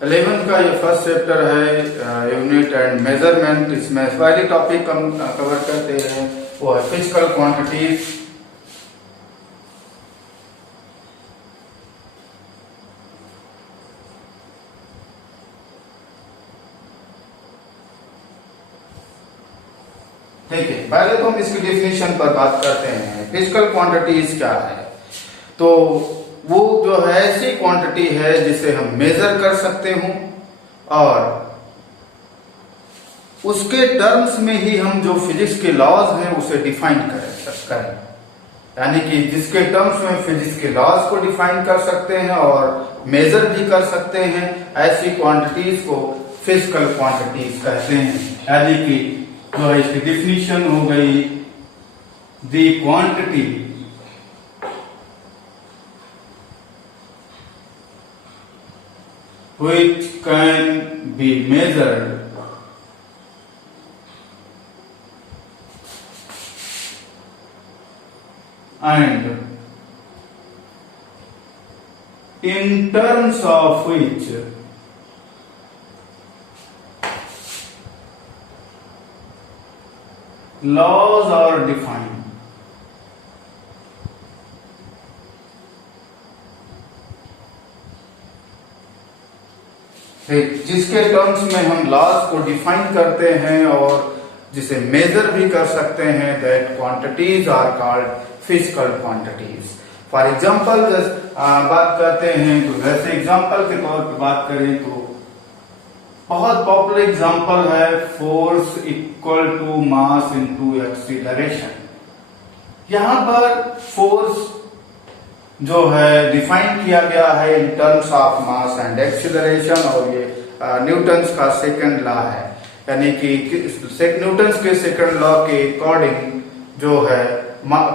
11th का ये first chapter है यूनिट एंड मेजरमेंट। इसमें पहली टॉपिक हम कवर करते हैं वो है फिजिकल क्वांटिटीज। ठीक है, पहले तो हम इसकी डेफिनेशन पर बात करते हैं। फिजिकल क्वांटिटीज क्या है? तो वो जो है ऐसी क्वांटिटी है जिसे हम मेजर कर सकते हो और उसके टर्म्स में ही हम जो फिजिक्स के लॉज हैं उसे डिफाइन करें। यानी कि जिसके टर्म्स में फिजिक्स के लॉज को डिफाइन कर सकते हैं और मेजर भी कर सकते हैं, ऐसी क्वांटिटीज को फिजिकल क्वांटिटीज कहते हैं। यानी कि जो है इसकी डिफिनीशन हो गई, the quantity which can be measured and in terms of which laws are defined। जिसके टर्म्स में हम लॉज को डिफाइन करते हैं और जिसे मेजर भी कर सकते हैं, that quantities are called physical quantities. For example बात करते हैं तो जैसे एग्जांपल के तौर पे बात करें तो बहुत पॉपुलर एग्जांपल है force equal to mass into acceleration. यहां पर फोर्स जो है डिफाइन किया गया है in terms of mass and acceleration, और ये न्यूटन्स का सेकंड लॉ है। यानी कि न्यूटन्स के सेकंड लॉ के अकॉर्डिंग जो है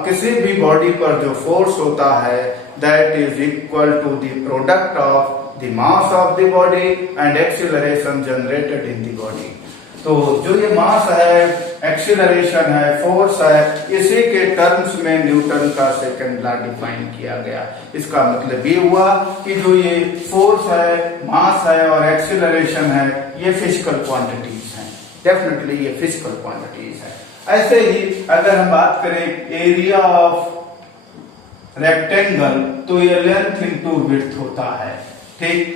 किसी भी बॉडी पर जो फोर्स होता है that is equal to the product of the mass of the body and acceleration generated in the body. तो जो ये मास है, एक्सीलरेशन है, फोर्स है, इसी के टर्म्स में न्यूटन का सेकंड लॉ डिफाइन किया गया। इसका मतलब ये हुआ कि जो ये फोर्स है, मास है और एक्सीलरेशन है, ये फिजिकल क्वांटिटीज हैं। डेफिनेटली ये फिजिकल क्वांटिटीज है। ऐसे ही अगर हम बात करें एरिया ऑफ रेक्टेंगल, तो ये लेंथ इंटू विड्थ होता है। ठीक,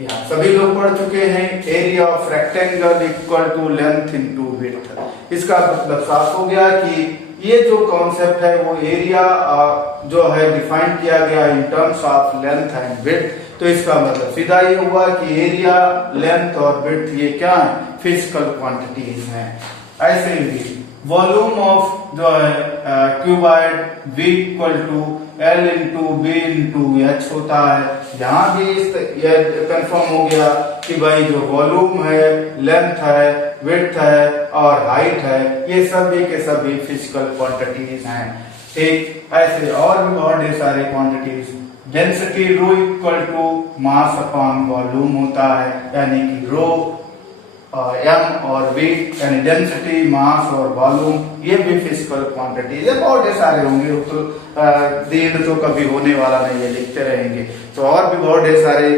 यहाँ सभी लोग पढ़ चुके हैं, area of rectangle equal to length into width. इसका मतलब साफ हो गया कि ये जो कॉन्सेप्ट है वो एरिया जो है डिफाइन किया गया in terms of length and width. तो इसका मतलब सीधा ये हुआ कि एरिया, लेंथ और विड्थ ये क्या है? फिजिकल क्वांटिटीज हैं। ऐसे ही वॉल्यूम ऑफ जो है cuboid V equal to L into B into H होता है। यहाँ भी ये कंफर्म हो गया कि भाई जो वॉल्यूम है, लेंथ है, विड्थ है और हाइट है, ये सभी के सभी फिजिकल क्वांटिटीज हैं। ठीक, ऐसे और भी बहुत ढेर सारे quantities. Density rho equal to mass upon volume होता है। यानी कि रो एम और वी यानी डेंसिटी, मास और वॉल्यूम, ये भी फिजिकल क्वांटिटीज है। बहुत ढेर सारे होंगे, तो दिन तो कभी होने वाला नहीं है, लिखते रहेंगे। तो और भी बहुत ढेर सारे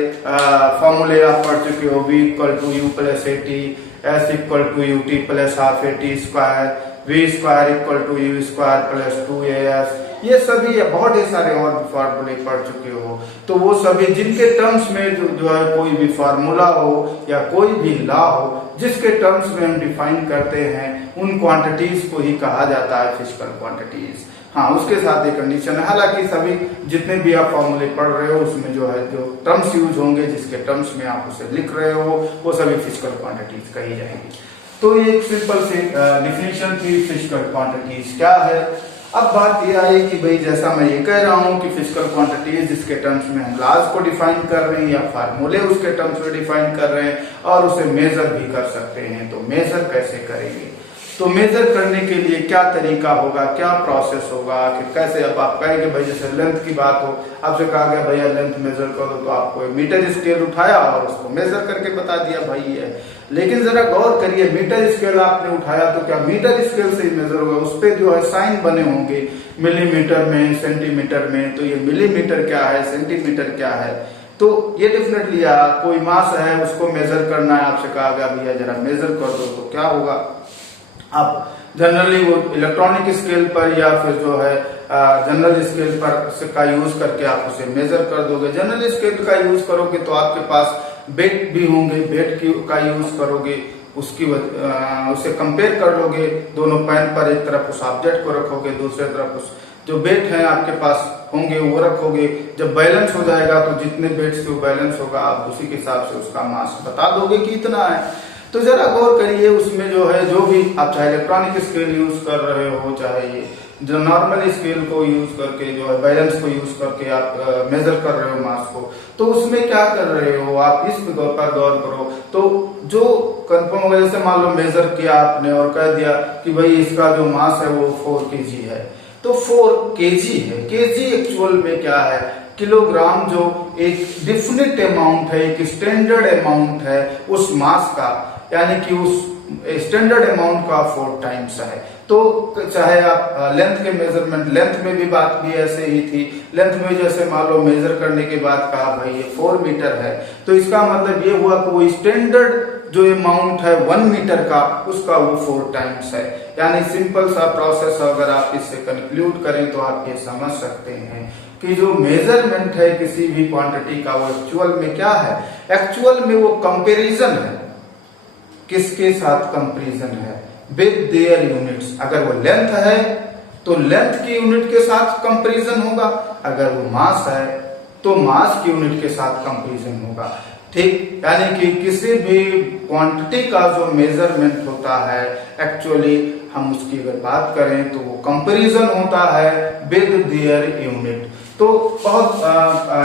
फॉर्मूले आप पढ़ चुके हो। V equal to u plus a t, s equal to u t plus half a t square, v square equal to u square plus 2as। ये सभी बहुत ढेर सारे और भी फॉर्मूले पढ़ चुके हो। तो वो सभी जिनके टर्म्स में जो है कोई भी फॉर्मूला हो या कोई भी लॉ हो, जिसके टर्म्स में हम डिफाइन करते हैं, उन क्वांटिटीज को ही कहा जाता है फिजिकल क्वांटिटीज। हाँ, उसके साथ एक कंडीशन है। हालांकि सभी जितने भी आप फॉर्मूले पढ़ रहे हो उसमें जो है जो टर्म्स यूज होंगे, जिसके टर्म्स में आप उसे लिख रहे हो, वो सभी फिजिकल क्वांटिटीज कही जाएंगी। तो ये एक सिंपल सी डिफिनेशन थी फिजिकल क्वांटिटीज क्या है। अब बात ये आई कि भाई जैसा मैं ये कह रहा हूँ कि फिजिकल क्वांटिटीज जिसके टर्म्स में हम लॉज को डिफाइन कर रहे हैं या फार्मूले उसके टर्म्स में डिफाइन कर रहे हैं और उसे मेजर भी कर सकते हैं। तो मेजर कैसे करेंगे? तो मेजर करने के लिए क्या तरीका होगा, क्या प्रोसेस होगा, कि कैसे? अब आप कहेंगे भाई जैसे लेंथ की बात हो, आपसे कहा गया भैया लेंथ मेजर करो, तो आपको मीटर स्केल उठाया और उसको मेजर करके बता दिया भाई ये है। लेकिन जरा गौर करिए, मीटर स्केल आपने उठाया तो क्या मीटर स्केल से ही मेजर होगा? उस पर जो है साइन बने होंगे मिलीमीटर में, सेंटीमीटर में। तो ये मिलीमीटर क्या है, सेंटीमीटर क्या है, तो ये डेफिनेटली कोई मास है उसको मेजर करना है, आपसे कहा गया भैया जरा मेजर कर दो, तो क्या होगा, आप जनरली वो इलेक्ट्रॉनिक स्केल पर या फिर जो है जनरल स्केल पर का यूज करके आप उसे मेजर कर दोगे। जनरल स्केल का यूज करोगे तो आपके पास बेट भी होंगे, बेट का यूज करोगे, उससे कंपेयर कर लोगे, दोनों पेन पर एक तरफ उस ऑब्जेक्ट को रखोगे, दूसरे तरफ उस जो बेट है आपके पास होंगे वो रखोगे। जब बैलेंस हो जाएगा तो जितने बेट्स के बैलेंस होगा आप उसी के हिसाब से उसका मास बता दोगे कि इतना है। तो जरा गौर करिए, उसमें जो है जो भी आप चाहे इलेक्ट्रॉनिक स्केल यूज कर रहे हो, चाहे ये जो नॉर्मल स्केल को यूज करके जो है बैलेंस को यूज करके आप मेजर कर रहे हो मास को, तो उसमें क्या कर रहे हो आप इस पर गौर करो। तो जो कंफर्म होगा, जैसे मान लो मेजर किया आपने और कह दिया कि भाई इसका जो मास है वो 4 kg है, तो 4 kg है। kg एक्चुअल में क्या है, किलोग्राम, जो एक डिफिनिट अमाउंट है, एक स्टैंडर्ड अमाउंट है उस मास का, यानी कि उस स्टैंडर्ड अमाउंट का 4 टाइम्स है। तो चाहे आप लेंथ के मेजरमेंट, लेंथ में भी बात भी ऐसे ही थी, लेंथ में जैसे मान लो मेजर करने के बाद कहा भाई ये 4 मीटर है, तो इसका मतलब ये हुआ कि वो स्टैंडर्ड जो अमाउंट है 1 मीटर का, उसका वो 4 टाइम्स है। यानी सिंपल सा प्रोसेस अगर आप इससे कंक्लूड करें तो आप ये समझ सकते हैं कि जो मेजरमेंट है किसी भी क्वांटिटी का वो एक्चुअल में क्या है, एक्चुअल में वो कंपैरिजन है। किसके साथ कंपैरिजन है, विद देयर यूनिट्स। अगर वो लेंथ है तो लेंथ की यूनिट के साथ कंपैरिजन होगा, अगर वो मास है तो मास की यूनिट के साथ कंपैरिजन होगा। ठीक, यानी कि किसी भी क्वांटिटी का जो मेजरमेंट होता है एक्चुअली हम उसकी अगर बात करें तो वो कंपैरिजन होता है विद देयर यूनिट। तो बहुत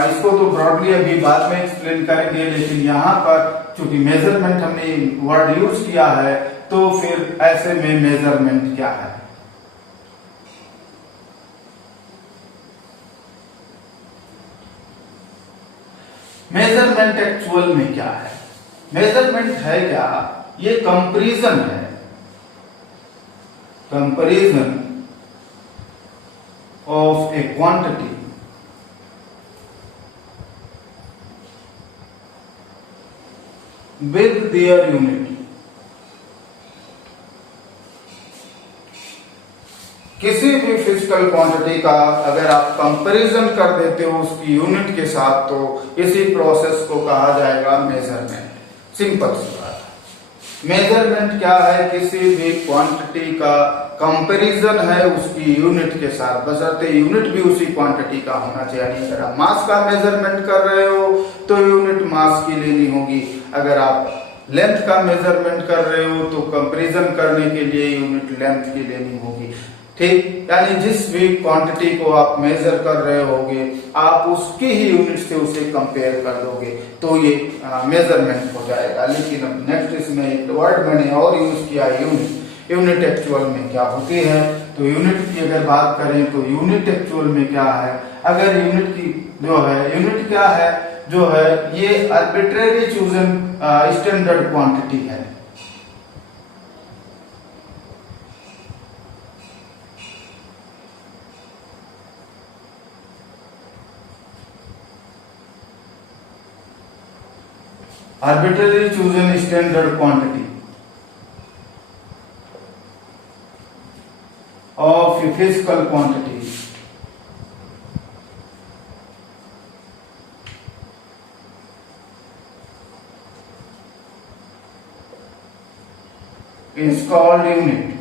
इसको तो ब्रॉडली अभी बाद में एक्सप्लेन करेंगे, लेकिन यहाँ पर चूंकि मेजरमेंट हमने वर्ड यूज किया है तो फिर ऐसे में मेजरमेंट क्या है। मेजरमेंट एक्चुअल में क्या है, मेजरमेंट है क्या, ये कंपैरिजन है, comparison of A quantity with their unit। किसी भी फिजिकल क्वांटिटी का अगर आप कंपैरिजन कर देते हो उसकी यूनिट के साथ, तो इसी प्रोसेस को कहा जाएगा मेजरमेंट। सिंपल सी बात है। मेजरमेंट क्या है, किसी भी क्वांटिटी का कंपैरिजन है उसकी यूनिट के साथ, बशर्ते यूनिट भी उसी क्वांटिटी का होना चाहिए। अगर आप मास का मेजरमेंट कर रहे हो तो यूनिट मास की लेनी होगी, अगर आप लेंथ का मेजरमेंट कर रहे हो तो कंपैरिजन करने के लिए यूनिट लेंथ की लेनी होगी। ठीक, यानी जिस भी क्वांटिटी को आप मेजर कर रहे होगे आप उसकी ही यूनिट से उसे कंपेयर कर दोगे तो ये मेजरमेंट हो जाएगा। लेकिन अब नेक्स्ट इसमें एक वर्ड मैंने और यूज किया, यूनिट। यूनिट एक्चुअल में क्या होती है, तो यूनिट की अगर बात करें तो यूनिट एक्चुअल में क्या है, अगर यूनिट की जो है, यूनिट क्या है, जो है ये आर्बिट्रेरी चूजन स्टैंडर्ड क्वांटिटी है। Arbitrary chosen standard quantity of a physical quantity is called unit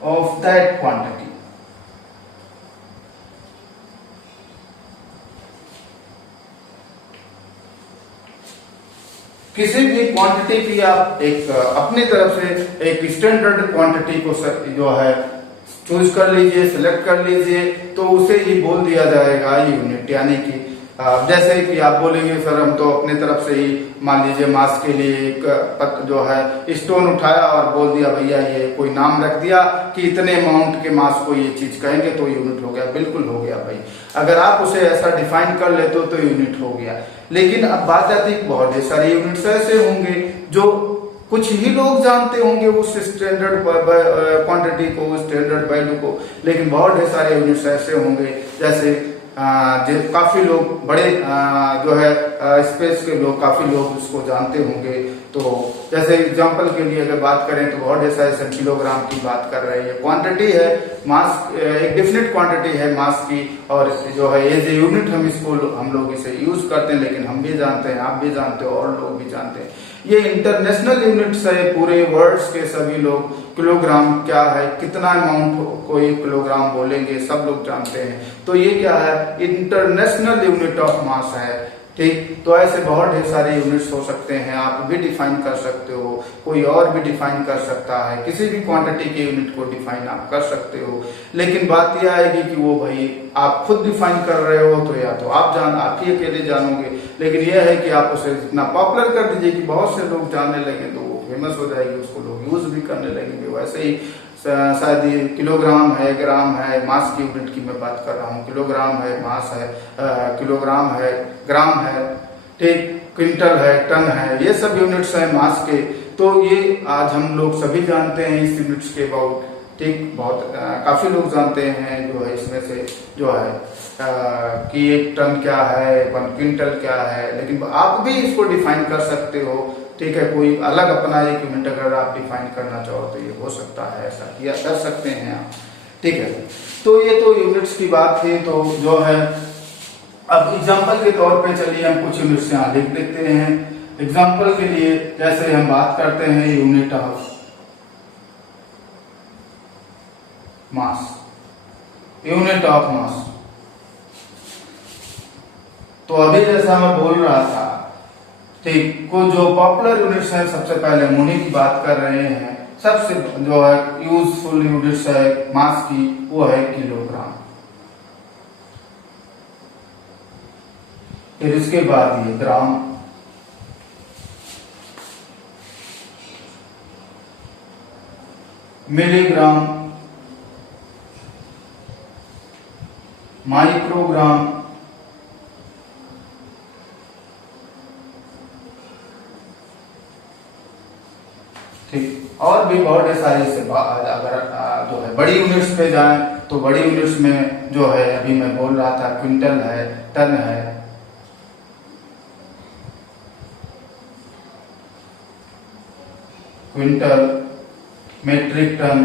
of that quantity। किसी भी क्वांटिटी की आप एक अपनी तरफ से एक स्टैंडर्ड क्वांटिटी को जो है चूज कर लीजिए, सिलेक्ट कर लीजिए, तो उसे ही बोल दिया जाएगा यूनिट। यानी कि जैसे कि आप बोलेंगे सर हम तो अपने तरफ से ही मान लीजिए मास के लिए एक जो है स्टोन उठाया और बोल दिया भैया ये कोई नाम रख दिया कि इतने अमाउंट के मास को ये चीज कहेंगे तो यूनिट हो गया, बिल्कुल हो गया भाई। अगर आप उसे ऐसा डिफाइन कर लेते हो तो यूनिट हो गया। लेकिन अब बात आती है बहुत सारे यूनिट्स ऐसे होंगे जो कुछ ही लोग जानते होंगे उस स्टैंडर्ड क्वांटिटी को, स्टैंडर्ड वैल्यू को, लेकिन बहुत ढेर सारे यूनिट्स ऐसे होंगे जैसे काफी लोग बड़े जो है स्पेस के लोग काफी लोग इसको जानते होंगे। तो जैसे एग्जांपल के लिए अगर बात करें तो बहुत ऐसा किलोग्राम की बात कर रहे हैं, क्वांटिटी है, मास एक डेफिनेट क्वांटिटी है मास की, और जो है एज ए यूनिट हम लोग इसे यूज करते हैं, लेकिन हम भी जानते हैं, आप भी जानते हो, और लोग भी जानते हैं। ये इंटरनेशनल यूनिट्स है, पूरे वर्ल्ड के सभी लोग किलोग्राम क्या है, कितना अमाउंट को एक किलोग्राम बोलेंगे, सब लोग जानते हैं। तो ये क्या है, इंटरनेशनल यूनिट ऑफ मास है, ठीक। तो ऐसे बहुत ढेर सारे यूनिट्स हो सकते हैं, आप भी डिफाइन कर सकते हो, कोई और भी डिफाइन कर सकता है, किसी भी क्वांटिटी के यूनिट को डिफाइन आप कर सकते हो। लेकिन बात यह आएगी कि वो भाई आप खुद डिफाइन कर रहे हो तो या तो आप ही अकेले जानोगे, लेकिन यह है कि आप उसे इतना पॉपुलर कर दीजिए कि बहुत से लोग जानने लगे तो वो फेमस हो जाएगी, उसको लोग यूज भी करने लगेंगे। वैसे ही शायद ये किलोग्राम है, ग्राम है, मास की यूनिट की मैं बात कर रहा हूँ, किलोग्राम है, मास है, किलोग्राम है, ग्राम है, ठीक, क्विंटल है, टन है, ये सब यूनिट्स हैं मास के। तो ये आज हम लोग सभी जानते हैं इस यूनिट्स के अबाउट, ठीक। बहुत काफी लोग जानते हैं जो है इसमें से जो है कि एक टन क्या है, 1 क्विंटल क्या है, लेकिन आप भी इसको डिफाइन कर सकते हो, ठीक है। कोई अलग अपना एक यूनिट अगर आप डिफाइन करना चाहो तो ये हो सकता है, ऐसा किया कर सकते हैं आप, ठीक है। तो ये तो यूनिट्स की बात थी। तो जो है अब एग्जांपल के तौर पे चलिए हम कुछ यूनिट्स यहाँ लिख लेते हैं। एग्जांपल के लिए जैसे हम बात करते हैं unit of mass, unit of मास। तो अभी जैसा मैं बोल रहा था, ठीक, को जो पॉपुलर यूनिट्स हैं, सबसे पहले हम उन्हीं की बात कर रहे हैं। सबसे जो है यूजफुल यूनिट्स है मास की, वो है किलोग्राम। फिर इसके बाद ये ग्राम, मिलीग्राम, माइक्रोग्राम, ठीक। और भी बहुत सारी से अगर जो है बड़ी यूनिट्स पे जाएं तो बड़ी यूनिट्स में जो है अभी मैं बोल रहा था क्विंटल है, टन है, क्विंटल, मेट्रिक टन,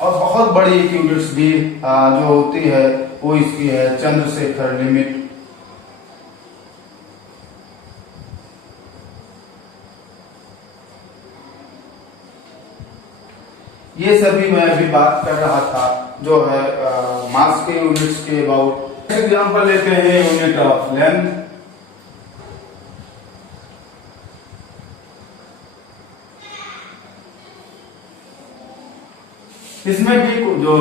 और बहुत बड़ी यूनिट्स भी जो होती है वो इसकी है चंद्रशेखर लिमिट, ये सभी मैं अभी बात कर रहा था जो है मास के यूनिट्स के अबाउट। एग्जांपल लेते हैं यूनिट ऑफ लेंथ, इसमें भी जो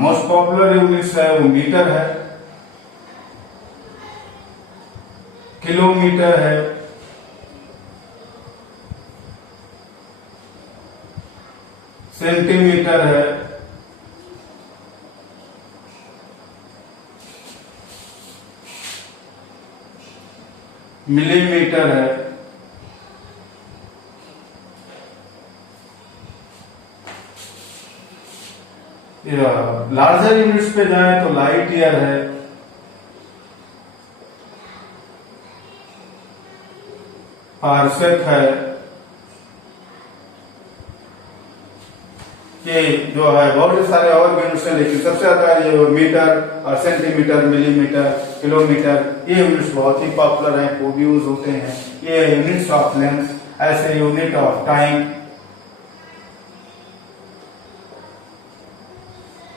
मोस्ट पॉपुलर यूनिट्स है वो मीटर है, किलोमीटर है, सेंटीमीटर है, मिलीमीटर है, लार्जर यूनिट्स पे जाए तो लाइट ईयर है, पार्सेक है, ये जो है बहुत सारे और यूनिट्स हैं, लेकिन सबसे ज्यादा ये मीटर और सेंटीमीटर, मिलीमीटर, किलोमीटर, ये यूनिट्स बहुत ही पॉपुलर हैं, खूब यूज होते हैं। ये यूनिट्स ऑफ लेंथ, ऐसे यूनिट ऑफ टाइम।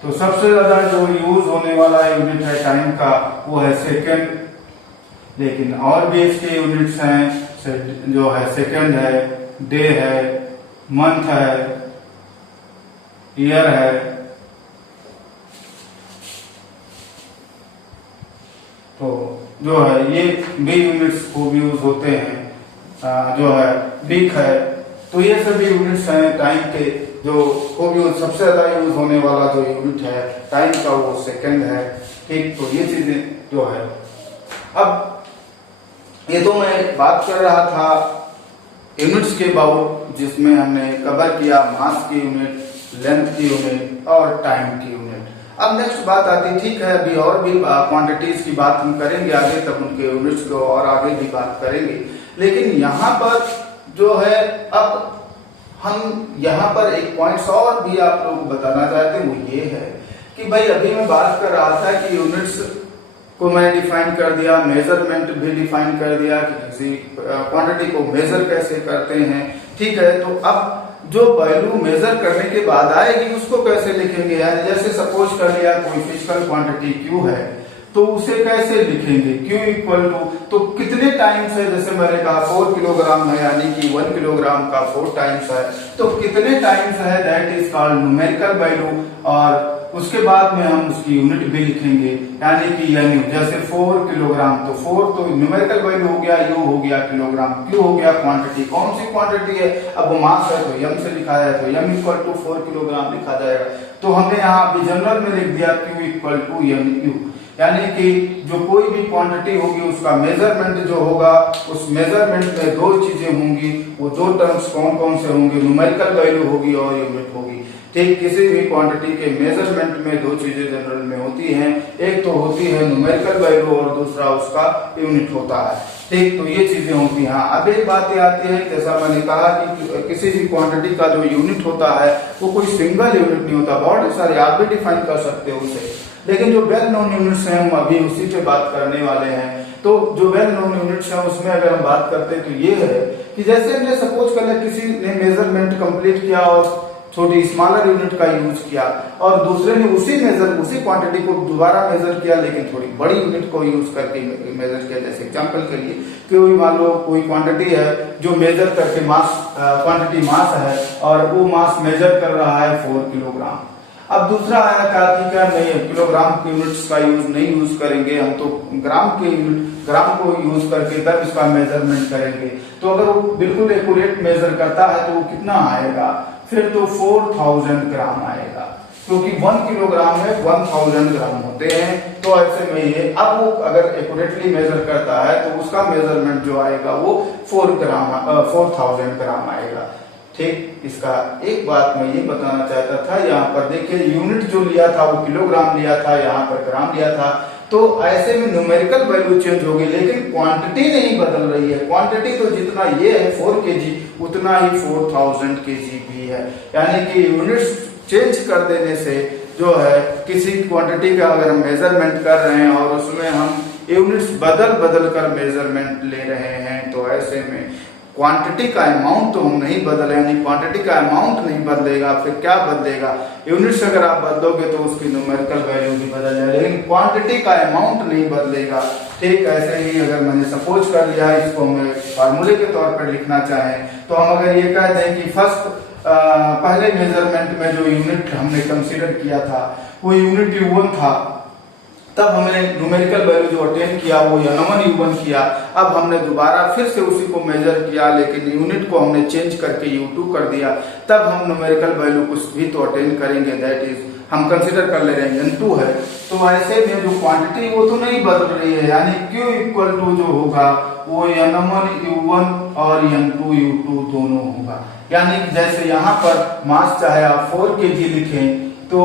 तो सबसे ज्यादा जो यूज होने वाला यूनिट है टाइम का वो है सेकंड, लेकिन और भी इसके यूनिट्स हैं जो है सेकंड है, डे है, मंथ है, ईयर है। तो जो है ये भी यूनिट्स खूब यूज होते हैं। जो है वीक है, तो ये सभी यूनिट्स हैं टाइम के जो खूब यूज, सबसे ज्यादा यूज होने वाला जो यूनिट है टाइम का वो सेकंड है, ठीक। तो ये चीजें जो है, अब ये तो मैं बात कर रहा था यूनिट्स के अबाउट, जिसमें हमने कवर किया मास की यूनिट, लेंथ की यूनिट और टाइम की यूनिट। अब नेक्स्ट बात आती है, ठीक है अभी और भी क्वांटिटीज की बात हम करेंगे आगे, तब उनके यूनिट्स को और आगे भी बात करेंगे। लेकिन यहाँ पर जो है, अब हम यहाँ पर एक पॉइंट्स और भी आप लोग को बताना चाहते हैं, वो ये है कि भाई अभी मैं बात कर रहा था कि यूनिट्स को मैंने डिफाइन कर दिया, मेजरमेंट भी डिफाइन कर दिया कि किसी क्वांटिटी को मेजर कैसे करते हैं, ठीक है। तो अब जो वैल्यू मेजर करने के बाद आएगी उसको कैसे लिखेंगे, यानी जैसे सपोज कर लिया कोई फिजिकल क्वांटिटी Q है, तो उसे कैसे लिखेंगे, Q इक्वल टू, तो कितने टाइम्स है, जैसे मैंने कहा 4 किलोग्राम है, यानी कि 1 किलोग्राम का 4 टाइम्स है, तो कितने टाइम्स है, that is called numerical value. और उसके बाद में हम उसकी यूनिट भी लिखेंगे, यानी कि यानी जैसे 4 किलोग्राम, तो 4 तो न्यूमेरिकल वैल्यू हो गया, यू हो गया किलोग्राम, क्यू हो गया क्वांटिटी, कौन सी क्वांटिटी है, अब वो मास है तो यम से लिखा है, तो यम इक्वल टू 4 किलोग्राम लिखा जाएगा। तो हमने यहाँ अभी जनरल में लिख दिया q equal to m u, यानी कि जो कोई भी क्वांटिटी होगी उसका मेजरमेंट जो होगा, उस मेजरमेंट में दो चीजें होंगी, वो दो टर्म्स कौन कौन से होंगे, न्यूमेरिकल वैल्यू होगी और यूनिट होगी। ठीक, किसी भी क्वांटिटी के मेजरमेंट में दो चीजें जनरल में होती हैं, एक तो होती है न्यूमेरिकल वैल्यू और दूसरा उसका यूनिट होता है। ठीक, तो ये चीजें होती हैं। अब एक बात ये आती है, जैसा मैंने कहा कि किसी भी क्वांटिटी का जो यूनिट होता है वो कोई सिंगल यूनिट नहीं होता, बहुत सारे आप भी डिफाइन कर सकते हो उसे, लेकिन जो वेल नोन यूनिट्स हैं हम अभी उसी पे बात करने वाले हैं। तो जो वेल नोन यूनिट्स हैं उसमें अगर हम बात करते हैं तो ये है कि जैसे हमने सपोज कर लिया किसी ने मेजरमेंट कंप्लीट किया और छोटी स्मॉलर यूनिट का यूज किया, और दूसरे ने उसी क्वांटिटी को दोबारा मेजर किया लेकिन थोड़ी बड़ी यूनिट को यूज करके मेजर किया। जैसे एग्जांपल के लिए कोई मान लो कोई क्वांटिटी है जो मेजर करके मास क्वांटिटी मास है और वो मास मेजर कर रहा है 4 किलोग्राम। अब दूसरा आया क्या कि नहीं, किलोग्राम के यूनिट्स का यूज नहीं यूज करेंगे, हम तो ग्राम को यूज करके तब इसका मेजरमेंट करेंगे। तो अगर वो बिल्कुल एक्यूरेट मेजर करता है तो वो कितना आएगा, फिर तो 4000 ग्राम आएगा, क्योंकि 1 किलोग्राम में 1000 ग्राम होते हैं। तो ऐसे में ये अब वो अगर एक्यूरेटली मेजर करता है तो उसका मेजरमेंट जो आएगा वो 4000 ग्राम आएगा। ठीक, इसका एक बात मैं ये बताना चाहता था, यहाँ पर देखिए यूनिट जो लिया था वो किलोग्राम लिया था, यहाँ पर ग्राम लिया था, तो ऐसे में न्यूमेरिकल वैल्यू चेंज होगी लेकिन क्वांटिटी नहीं बदल रही है। क्वांटिटी तो जितना ये है 4 kg उतना ही 4000 kg भी है, यानी कि यूनिट्स चेंज कर देने से जो है किसी क्वांटिटी का अगर हम मेजरमेंट कर रहे हैं और उसमें हम यूनिट्स बदल कर मेजरमेंट ले रहे हैं, तो ऐसे में क्वांटिटी का अमाउंट तो हम नहीं बदले, यानी क्वांटिटी का अमाउंट नहीं बदलेगा, फिर क्या बदलेगा, यूनिट्स अगर आप बदलोगे तो उसकी न्यूमेरिकल वैल्यू भी बदल जाएगी, लेकिन क्वांटिटी का अमाउंट नहीं बदलेगा। ठीक, ऐसे ही अगर मैंने सपोज कर लिया इसको मैं फार्मूले के तौर पर लिखना चाहें तो हम अगर ये कह दें कि फर्स्ट पहले मेजरमेंट में जो यूनिट हमने कंसीडर किया था वो यूनिट U1 था, तब हमने न्यूमेरिकल वैल्यू जो अटेन किया वो N1 U1 किया। अब हमने दोबारा फिर से उसी को मेजर किया लेकिन यूनिट को हमने चेंज करके U2 कर दिया, तब हम न्यूमेरिकल वैल्यू कुछ भी तो अटेन करेंगे, दैट इज हम कंसीडर कर ले रहे हैं N2 है। तो ऐसे में जो क्वांटिटी वो तो नहीं बदल रही है, यानी Q इक्वल टू जो होगा वो N1 U1 और N2 U2 दोनों होगा। यानी जैसे यहाँ पर मास चाहे आप 4 kg लिखें तो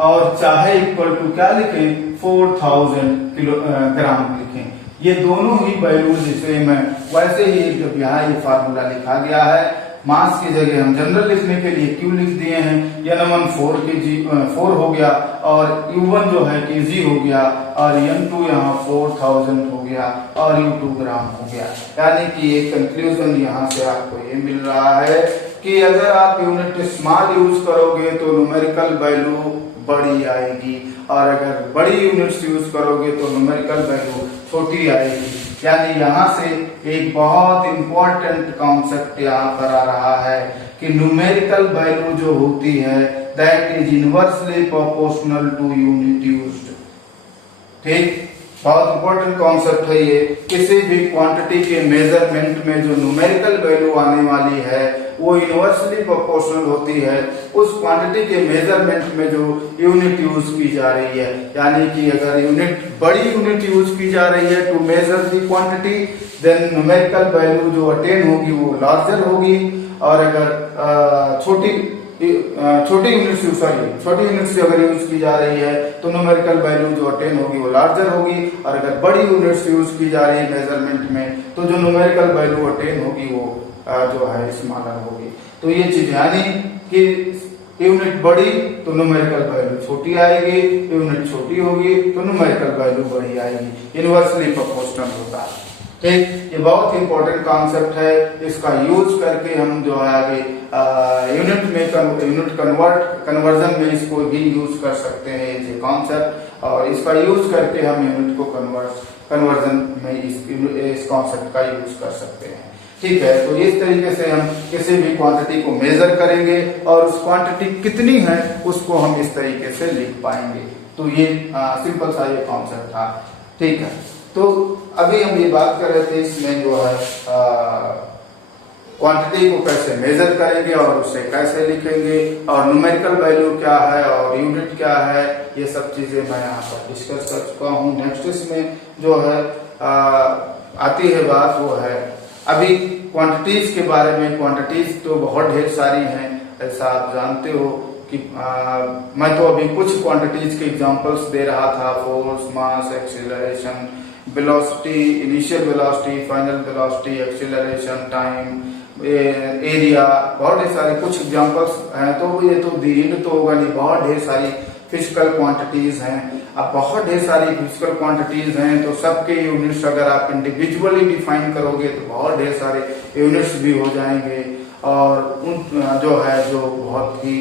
और चाहे इक्वल टू क्या लिखें 4000 किलोग्राम लिखें, ये दोनों ही वैल्यू जिसे मैं वैसे ही जब यहाँ ये फार्मूला लिखा गया है, मास की जगह हम जनरल लिखने के लिए Q लिख दिए हैं, N1 4 हो गया और U1 जो है kg हो गया और N2 यहाँ 4000 हो गया और U2 ग्राम हो गया। यानी कि ये कंक्लूजन यहाँ से आपको ये मिल रहा है कि अगर आप यूनिट स्मॉल यूज करोगे तो न्यूमेरिकल वैल्यू बड़ी आएगी और अगर बड़ी यूनिट्स यूज करोगे तो न्यूमेरिकल वैल्यू छोटी आएगी। यानी यहाँ से एक बहुत इंपॉर्टेंट कॉन्सेप्ट यहाँ पर आ रहा है कि न्यूमेरिकल वैल्यू जो होती है that is inversely proportional to unit used. ठीक, बहुत इंपॉर्टेंट कॉन्सेप्ट है ये। किसी भी क्वांटिटी के मेजरमेंट में जो न्यूमेरिकल वैल्यू आने वाली है वो इनवर्सली प्रोपोर्शनल होती है उस क्वांटिटी के मेजरमेंट में जो यूनिट यूज की जा रही है। यानी कि अगर बड़ी यूनिट यूज की जा रही है to measure the quantity, then numerical value जो अटेन होगी वो लार्जर होगी, और अगर छोटी छोटी यूनिट से अगर यूज की जा रही है तो न्यूमेरिकल वैल्यू जो अटेन होगी वो लार्जर होगी, और अगर बड़ी यूनिट से यूज की जा रही है मेजरमेंट में तो जो न्यूमेरिकल वैल्यू अटेन होगी वो जो है स्मॉलर होगी। तो ये चीज यानी कि यूनिट बड़ी तो न्यूमेरिकल वैल्यू छोटी आएगी, यूनिट छोटी होगी तो न्यूमेरिकल वैल्यू बड़ी आएगी। इनवर्सली प्रोपोर्शनल होता है। ठीक, ये बहुत ही इंपॉर्टेंट कॉन्सेप्ट है। इसका यूज करके हम जो है आगे यूनिट कन्वर्जन में इसको भी यूज कर सकते हैं ये कॉन्सेप्ट, और इसका यूज करके हम यूनिट को कन्वर्जन में इस कॉन्सेप्ट का यूज कर सकते हैं। ठीक है, तो इस तरीके से हम किसी भी क्वांटिटी को मेजर करेंगे और उस क्वांटिटी कितनी है उसको हम इस तरीके से लिख पाएंगे। तो ये सिंपल सा ये कॉन्सेप्ट था। ठीक है, तो अभी हम ये बात कर रहे थे इसमें जो है क्वांटिटी को कैसे मेजर करेंगे और उसे कैसे लिखेंगे, और न्यूमेरिकल वैल्यू क्या है और यूनिट क्या है, ये सब चीजें मैं यहाँ पर डिस्कस कर चुका हूँ। नेक्स्ट इसमें जो है आती है बात वो है अभी क्वांटिटीज के बारे में। क्वांटिटीज तो बहुत ढेर सारी हैं, ऐसा आप जानते हो कि मैं तो अभी कुछ क्वांटिटीज के एग्जांपल्स दे रहा था, force, mass, acceleration, velocity, initial velocity, final velocity, acceleration, time, area, बहुत ढेर सारे कुछ एग्जांपल्स हैं। तो ये तो एंड तो होगा नहीं, बहुत ढेर सारी फिजिकल क्वांटिटीज हैं। अब बहुत ढेर सारी फिजिकल क्वांटिटीज हैं तो सबके यूनिट्स अगर आप इंडिविजुअली डिफाइन करोगे तो बहुत ढेर सारे यूनिट्स भी हो जाएंगे, और उन जो है जो बहुत ही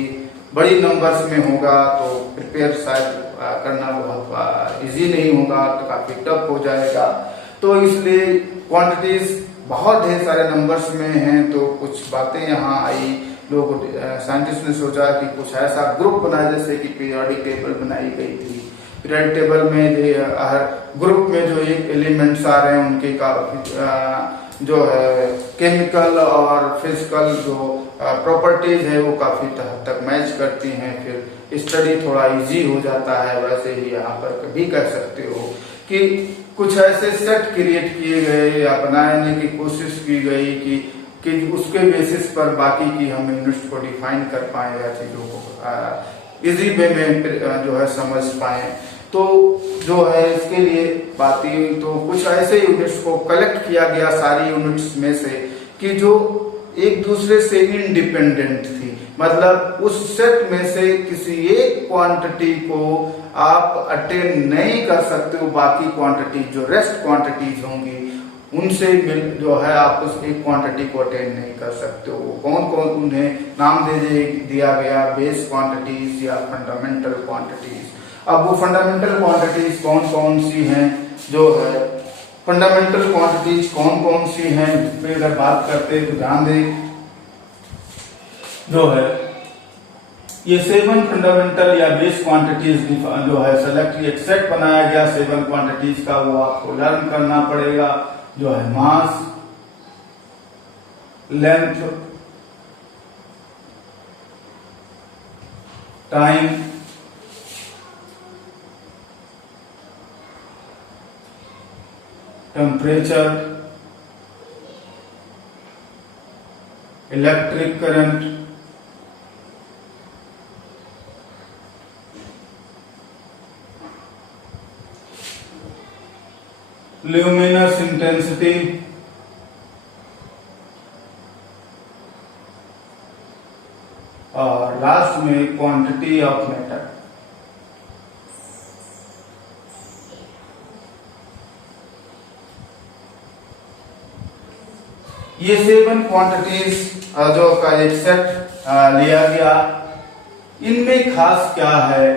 बड़ी नंबर्स में होगा तो प्रिपेयर शायद करना बहुत इजी नहीं होगा, तो काफी टफ हो जाएगा। तो इसलिए क्वांटिटीज बहुत ढेर सारे नंबर्स में हैं, तो कुछ बातें यहाँ आई। लोग साइंटिस्ट ने सोचा कि कुछ ऐसा ग्रुप बनाए, जैसे कि पीरियोडिक टेबल बनाई गई थी। पीरियोडिक टेबल में हर ग्रुप में जो एक एलिमेंट्स आ रहे हैं उनके जो है केमिकल और फिजिकल जो प्रॉपर्टीज है वो काफी हद तक मैच करती हैं, फिर स्टडी थोड़ा इजी हो जाता है। वैसे ही यहाँ पर भी कह सकते हो कि कुछ ऐसे सेट क्रिएट किए गए या बनाने की कोशिश की गई कि उसके बेसिस पर बाकी की हम यूनिट्स को डिफाइन कर पाए या चीजों को इजी वे में जो है समझ पाए। तो जो है इसके लिए बातें तो कुछ ऐसे यूनिट्स को कलेक्ट किया गया सारी यूनिट्स में से कि जो एक दूसरे से इंडिपेंडेंट थी, मतलब उस सेट में से किसी एक क्वांटिटी को आप अटेन नहीं कर सकते हो, बाकी क्वांटिटी जो रेस्ट क्वांटिटीज होंगी उनसे जो है आप उस एक क्वांटिटी को अटेन नहीं कर सकते हो। कौन कौन उन्हें नाम दिया गया, बेस क्वांटिटीज या फंडामेंटल क्वांटिटीज। अब वो फंडामेंटल क्वांटिटीज कौन कौन सी हैं, जो है फंडामेंटल क्वांटिटीज कौन कौन सी हैं इस पे अगर बात करते हैं तो ध्यान दें, जो है ये 7 फंडामेंटल या बेस क्वांटिटीज जो है सेलेक्ट एक सेट बनाया गया 7 क्वांटिटीज का, वो आपको लर्न करना पड़ेगा। जो है mass, length, time, temperature, electric current, luminous intensity, और लास्ट में क्वांटिटी ऑफ मैटर। ये 7 क्वांटिटीज जो का एक सेट लिया गया। इनमें खास क्या है,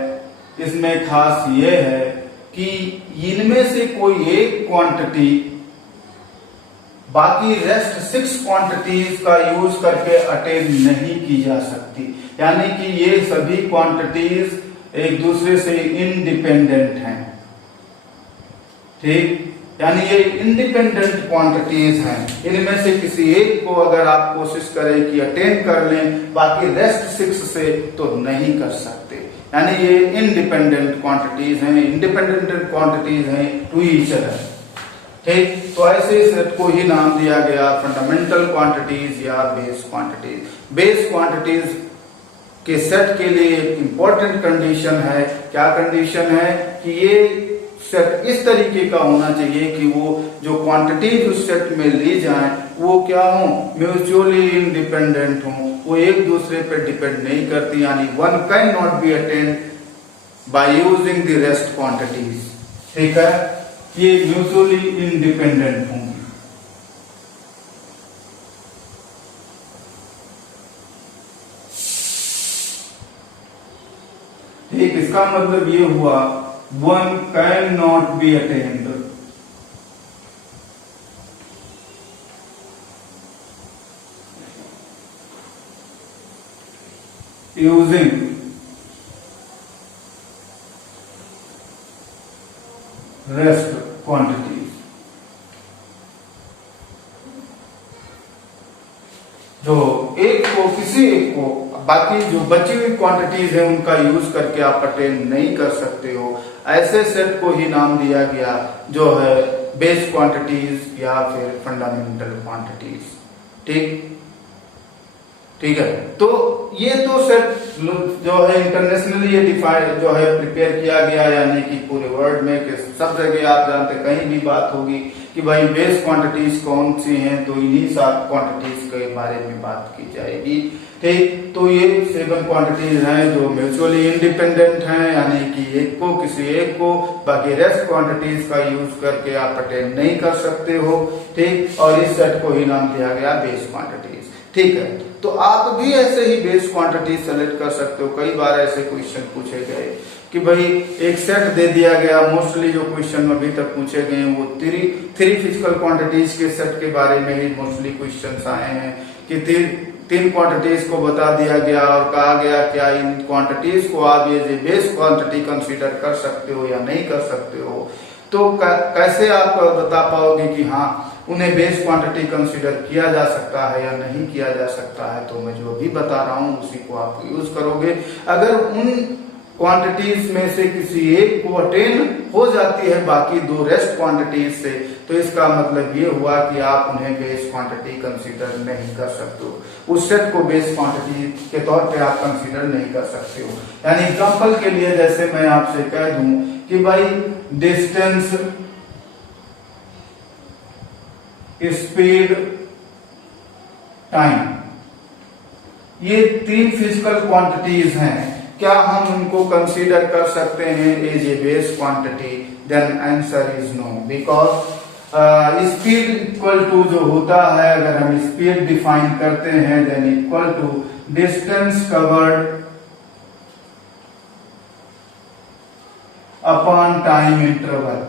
इसमें खास ये है कि इनमें से कोई एक क्वांटिटी बाकी रेस्ट 6 क्वांटिटीज का यूज करके अटेन नहीं की जा सकती, यानी कि ये सभी क्वांटिटीज एक दूसरे से इंडिपेंडेंट हैं। ठीक, यानी ये इंडिपेंडेंट क्वांटिटीज हैं। इनमें से किसी एक को अगर आप कोशिश करें कि अटेन कर लें, बाकी रेस्ट 6 से तो नहीं कर सकते, यानी ये इंडिपेंडेंट क्वांटिटीज हैं, इंडिपेंडेंट क्वांटिटीज हैं टू ईच अदर। ठीक, तो ऐसे सेट को ही नाम दिया गया फंडामेंटल क्वांटिटीज या बेस क्वांटिटीज। बेस क्वांटिटीज के सेट के लिए एक इम्पोर्टेंट कंडीशन है। क्या कंडीशन है कि ये सेट इस तरीके का होना चाहिए कि वो जो क्वांटिटीज उस सेट में ली जाएं वो क्या हो, म्यूचुअली इंडिपेंडेंट हो, वो एक दूसरे पर डिपेंड नहीं करती, यानी one can not be attend by using the rest quantities. ठीक है, ये म्यूचुअली इंडिपेंडेंट होंगी। ठीक, इसका मतलब ये हुआ one can not be attend using rest quantities. जो एक को किसी एक को, बाकी जो बची हुई क्वांटिटीज है उनका यूज करके आप अटेन नहीं कर सकते हो, ऐसे सेट को ही नाम दिया गया जो है बेस क्वांटिटीज या फिर फंडामेंटल क्वांटिटीज। ठीक है, तो ये तो सेट जो है इंटरनेशनली ये डिफाइंड जो है प्रिपेयर किया गया, यानी कि पूरे वर्ल्ड में कि सब जगह आप जानते कहीं भी बात होगी कि भाई बेस क्वांटिटीज कौन सी हैं, तो इन्हीं 7 क्वांटिटीज के बारे में बात की जाएगी। ठीक, तो ये 7 क्वांटिटीज हैं जो म्यूचुअली इंडिपेंडेंट हैं, यानी कि एक को किसी एक को, बाकी रेस्ट क्वांटिटीज का यूज करके आप अटेन नहीं कर सकते हो। ठीक, और इस सेट को ही नाम दिया गया बेस क्वांटिटीज। ठीक है, तो आप भी ऐसे ही बेस क्वांटिटी सेलेक्ट कर सकते हो। कई बार ऐसे क्वेश्चन पूछे गए कि भाई एक सेट दे दिया गया, मोस्टली जो क्वेश्चन अभी तक पूछे गए वो थ्री फिजिकल क्वांटिटीज के सेट के बारे में ही मोस्टली क्वेश्चन आए हैं कि तीन क्वांटिटीज को बता दिया गया और कहा गया क्या इन क्वांटिटीज को आप ये बेस क्वांटिटी कंसीडर कर सकते हो या नहीं कर सकते हो। तो कैसे आप बता पाओगे कि हाँ उन्हें बेस क्वांटिटी कंसीडर किया जा सकता है या नहीं किया जा सकता है। तो मैं जो भी बता रहा हूं उसी को आप यूज करोगे। अगर उन क्वांटिटीज में से किसी एक को अटेन हो जाती है बाकी 2 रेस्ट क्वांटिटीज से, तो इसका मतलब ये हुआ कि आप उन्हें बेस क्वांटिटी कंसीडर नहीं कर सकते हो, उस सेट को बेस क्वांटिटी के तौर पे आप कंसीडर नहीं कर सकते हो। यानी एग्जांपल के लिए जैसे मैं आपसे कह दूं कि भाई डिस्टेंस, स्पीड, टाइम, ये 3 फिजिकल क्वांटिटीज हैं, क्या हम उनको कंसीडर कर सकते हैं as a base quantity? Then answer is no, because speed equal to जो होता है, अगर हम स्पीड डिफाइन करते हैं then equal to distance covered upon time interval.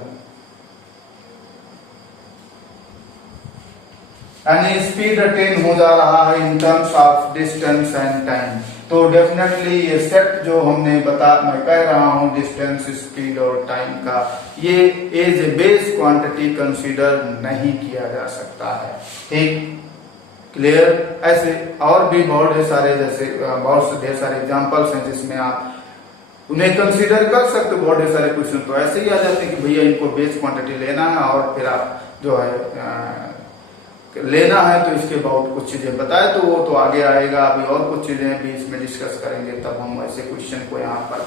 यानी स्पीड अटेन हो जा रहा है in terms of distance and time. तो डेफिनेटली ये सेट जो हमने मैं कह रहा हूं डिस्टेंस, स्पीड और टाइम का, ये as a base quantity consider नहीं किया जा सकता है। ठीक, क्लियर? ऐसे और भी बहुत सारे ढेर सारे एग्जांपल्स हैं जिसमें आप उन्हें कंसीडर कर सकते हो। बहुत सारे क्वेश्चन तो ऐसे ही आ जाते हैं कि भैया इनको बेस क्वांटिटी लेना है और फिर आप जो है लेना है तो इसके अबाउट कुछ चीजें बताए, तो वो तो आगे आएगा। अभी और कुछ चीजें भी इसमें डिस्कस करेंगे, तब हम ऐसे क्वेश्चन को यहाँ पर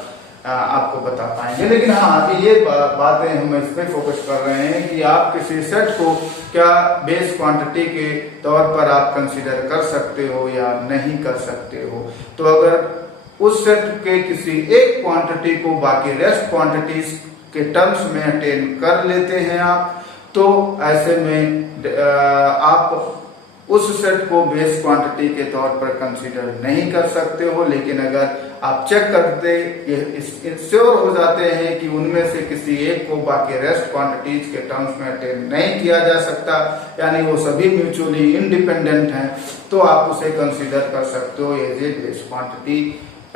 आपको बता पाएंगे। लेकिन हाँ, अभी ये बातें हम इस पे फोकस कर रहे हैं कि आप किसी सेट को क्या बेस क्वांटिटी के तौर पर आप कंसीडर कर सकते हो या नहीं कर सकते हो। तो अगर उस सेट के किसी एक क्वांटिटी को बाकी रेस्ट क्वांटिटीज के टर्म्स में अटेन कर लेते हैं आप, तो ऐसे में आप उस सेट को बेस क्वांटिटी के तौर पर कंसीडर नहीं कर सकते हो। लेकिन अगर आप चेक करते श्योर हो जाते हैं कि उनमें से किसी एक को बाकी रेस्ट क्वांटिटीज के टर्म्स में अटेन नहीं किया जा सकता, यानी वो सभी म्यूचुअली इंडिपेंडेंट हैं, तो आप उसे कंसीडर कर सकते हो एज ए बेस क्वांटिटी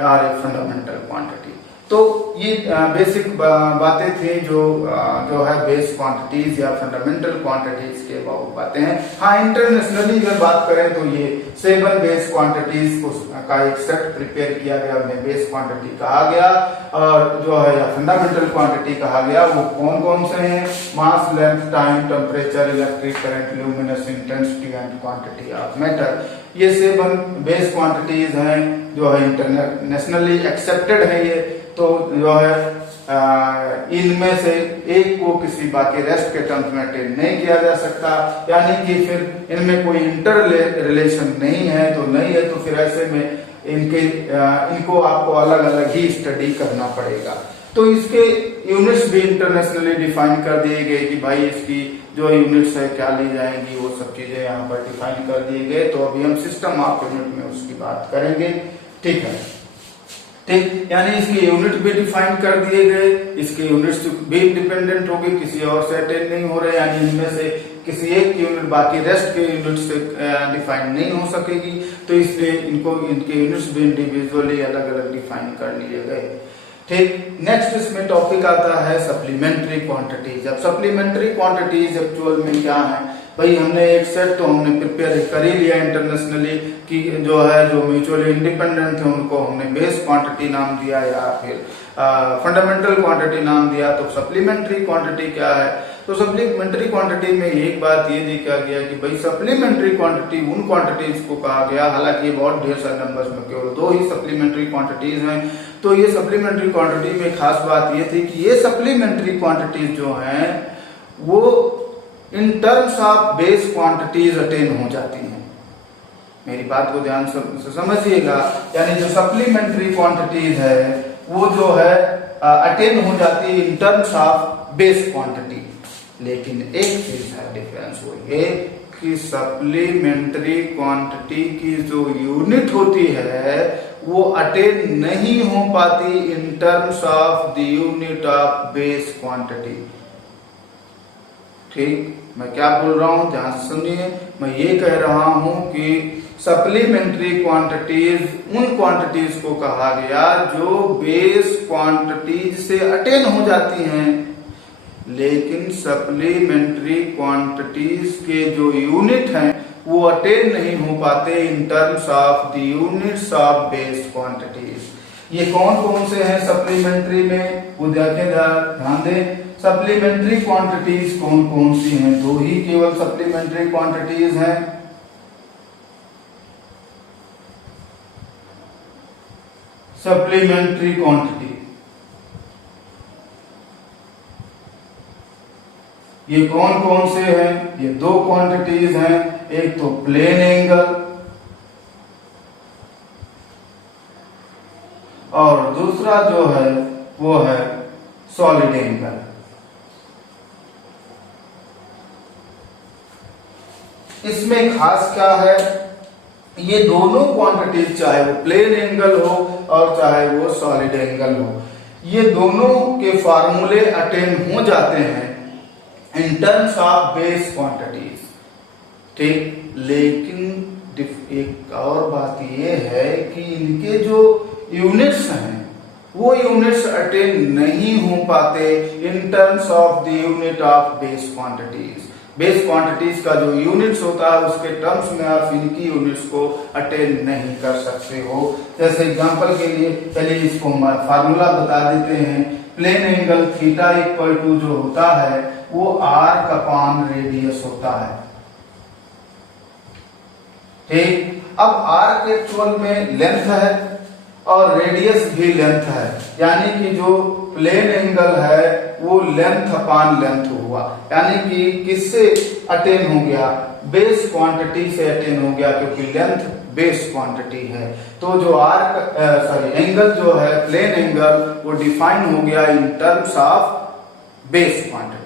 और ए फंडामेंटल क्वांटिटी। तो ये बेसिक बातें थी जो है बेस क्वांटिटीज या फंडामेंटल क्वांटिटीज के बातें हैं। हाँ, इंटरनेशनली अगर बात करें तो ये 7 बेस क्वांटिटीज का एक सेट प्रिपेयर किया गया, उन्हें बेस क्वांटिटी कहा गया, और जो है या फंडामेंटल क्वांटिटी कहा गया। वो कौन कौन से हैं? Mass, length, time, temperature, electric current, luminous intensity and quantity of matter. ये 7 बेस क्वांटिटीज हैं जो है इंटरनेशनली एक्सेप्टेड है। ये तो जो है इनमें से एक को किसी बाकी रेस्ट के टर्म्स में अटेन नहीं किया जा सकता, यानी कि फिर इनमें कोई इंटर रिलेशन नहीं है। तो नहीं है तो फिर ऐसे में इनको आपको अलग अलग ही स्टडी करना पड़ेगा। तो इसके यूनिट्स भी इंटरनेशनली डिफाइन कर दिए गए कि भाई इसकी जो यूनिट्स है क्या ली जाएंगी, वो सब चीजें यहाँ पर डिफाइन कर दिए गए। तो अभी हम सिस्टम ऑफ यूनिट में उसकी बात करेंगे। ठीक है, ठीक, यानी इसकी यूनिट भी डिफाइन कर दिए गए, इसके यूनिट्स भी इंडिपेंडेंट होगी, किसी और से अटेन नहीं हो रहे, यानी इनमें से किसी एक की यूनिट बाकी रेस्ट के यूनिट से डिफाइन नहीं हो सकेगी। तो इसलिए इनके यूनिट्स भी इंडिविजुअली अलग अलग डिफाइन कर लिए गए। ठीक, नेक्स्ट इसमें टॉपिक आता है सप्लीमेंट्री क्वांटिटीज। अब सप्लीमेंट्री क्वांटिटीज एक्चुअल में क्या है? भाई हमने एक सेट तो हमने प्रिपेयर कर ही लिया इंटरनेशनली कि जो है जो म्यूचुअली इंडिपेंडेंट थे उनको हमने बेस क्वांटिटी नाम दिया या फिर फंडामेंटल क्वांटिटी नाम दिया। तो सप्लीमेंट्री क्वांटिटी क्या है? तो सप्लीमेंट्री क्वांटिटी में एक बात ये देखा गया कि भाई सप्लीमेंट्री क्वांटिटी उन क्वांटिटीज को कहा गया, हालांकि बहुत ढेर सारे नंबर्स में केवल 2 ही सप्लीमेंट्री क्वांटिटीज हैं। तो ये सप्लीमेंट्री क्वांटिटी में खास बात ये थी कि ये सप्लीमेंट्री क्वांटिटीज जो हैं वो इन terms of base quantities attain हो जाती हैं। मेरी बात को ध्यान से समझिएगा, यानी जो सप्लीमेंट्री क्वांटिटीज है वो जो है अटेन हो जाती है in terms of base quantity. लेकिन एक चीज है डिफरेंस, वो ये कि सप्लीमेंट्री क्वांटिटी की जो यूनिट होती है वो अटेन नहीं हो पाती इन terms of the unit of base quantity. ठीक, मैं क्या बोल रहा हूं ध्यान से सुनिए। मैं ये कह रहा हूं कि सप्लीमेंट्री क्वांटिटीज उन क्वांटिटीज को कहा गया जो बेस क्वांटिटीज से अटेन हो जाती हैं, लेकिन सप्लीमेंट्री क्वांटिटीज के जो यूनिट हैं वो अटेन नहीं हो पाते इन terms of the units of base quantities. ये कौन कौन से हैं सप्लीमेंट्री में, वो देखें, ध्यान दें। सप्लीमेंट्री क्वांटिटीज कौन कौन सी हैं? 2 ही केवल सप्लीमेंट्री क्वांटिटीज हैं। सप्लीमेंट्री क्वांटिटी ये कौन कौन से हैं? ये 2 क्वांटिटीज हैं, एक तो प्लेन एंगल और दूसरा जो है वो है सॉलिड एंगल। इसमें खास क्या है, ये दोनों क्वांटिटीज चाहे वो प्लेन एंगल हो और चाहे वो सॉलिड एंगल हो, ये दोनों के फार्मूले अटेन हो जाते हैं इन टर्म्स ऑफ बेस क्वांटिटीज। ठीक, लेकिन एक और बात ये है कि इनके जो यूनिट्स हैं वो यूनिट्स अटेन नहीं हो पाते इन terms of the unit of base quantities. Base quantities का जो यूनिट्स होता है उसके टर्म्स में आप इनकी यूनिट्स को अटेन नहीं कर सकते हो। जैसे एग्जांपल के लिए चलिए इसको हम फार्मूला बता देते हैं। Plane angle theta equal to जो होता है वो आर्क अपॉन रेडियस होता है। ठीक, अब आर्क एक्चुअल में लेंथ है और रेडियस भी लेंथ है, यानी कि जो प्लेन एंगल है वो लेंथ अपॉन लेंथ हुआ, यानी कि किससे अटेन हो गया? बेस क्वांटिटी से अटेन हो गया, क्योंकि लेंथ बेस क्वांटिटी है। तो जो एंगल जो है प्लेन एंगल वो डिफाइन हो गया in terms of base quantity.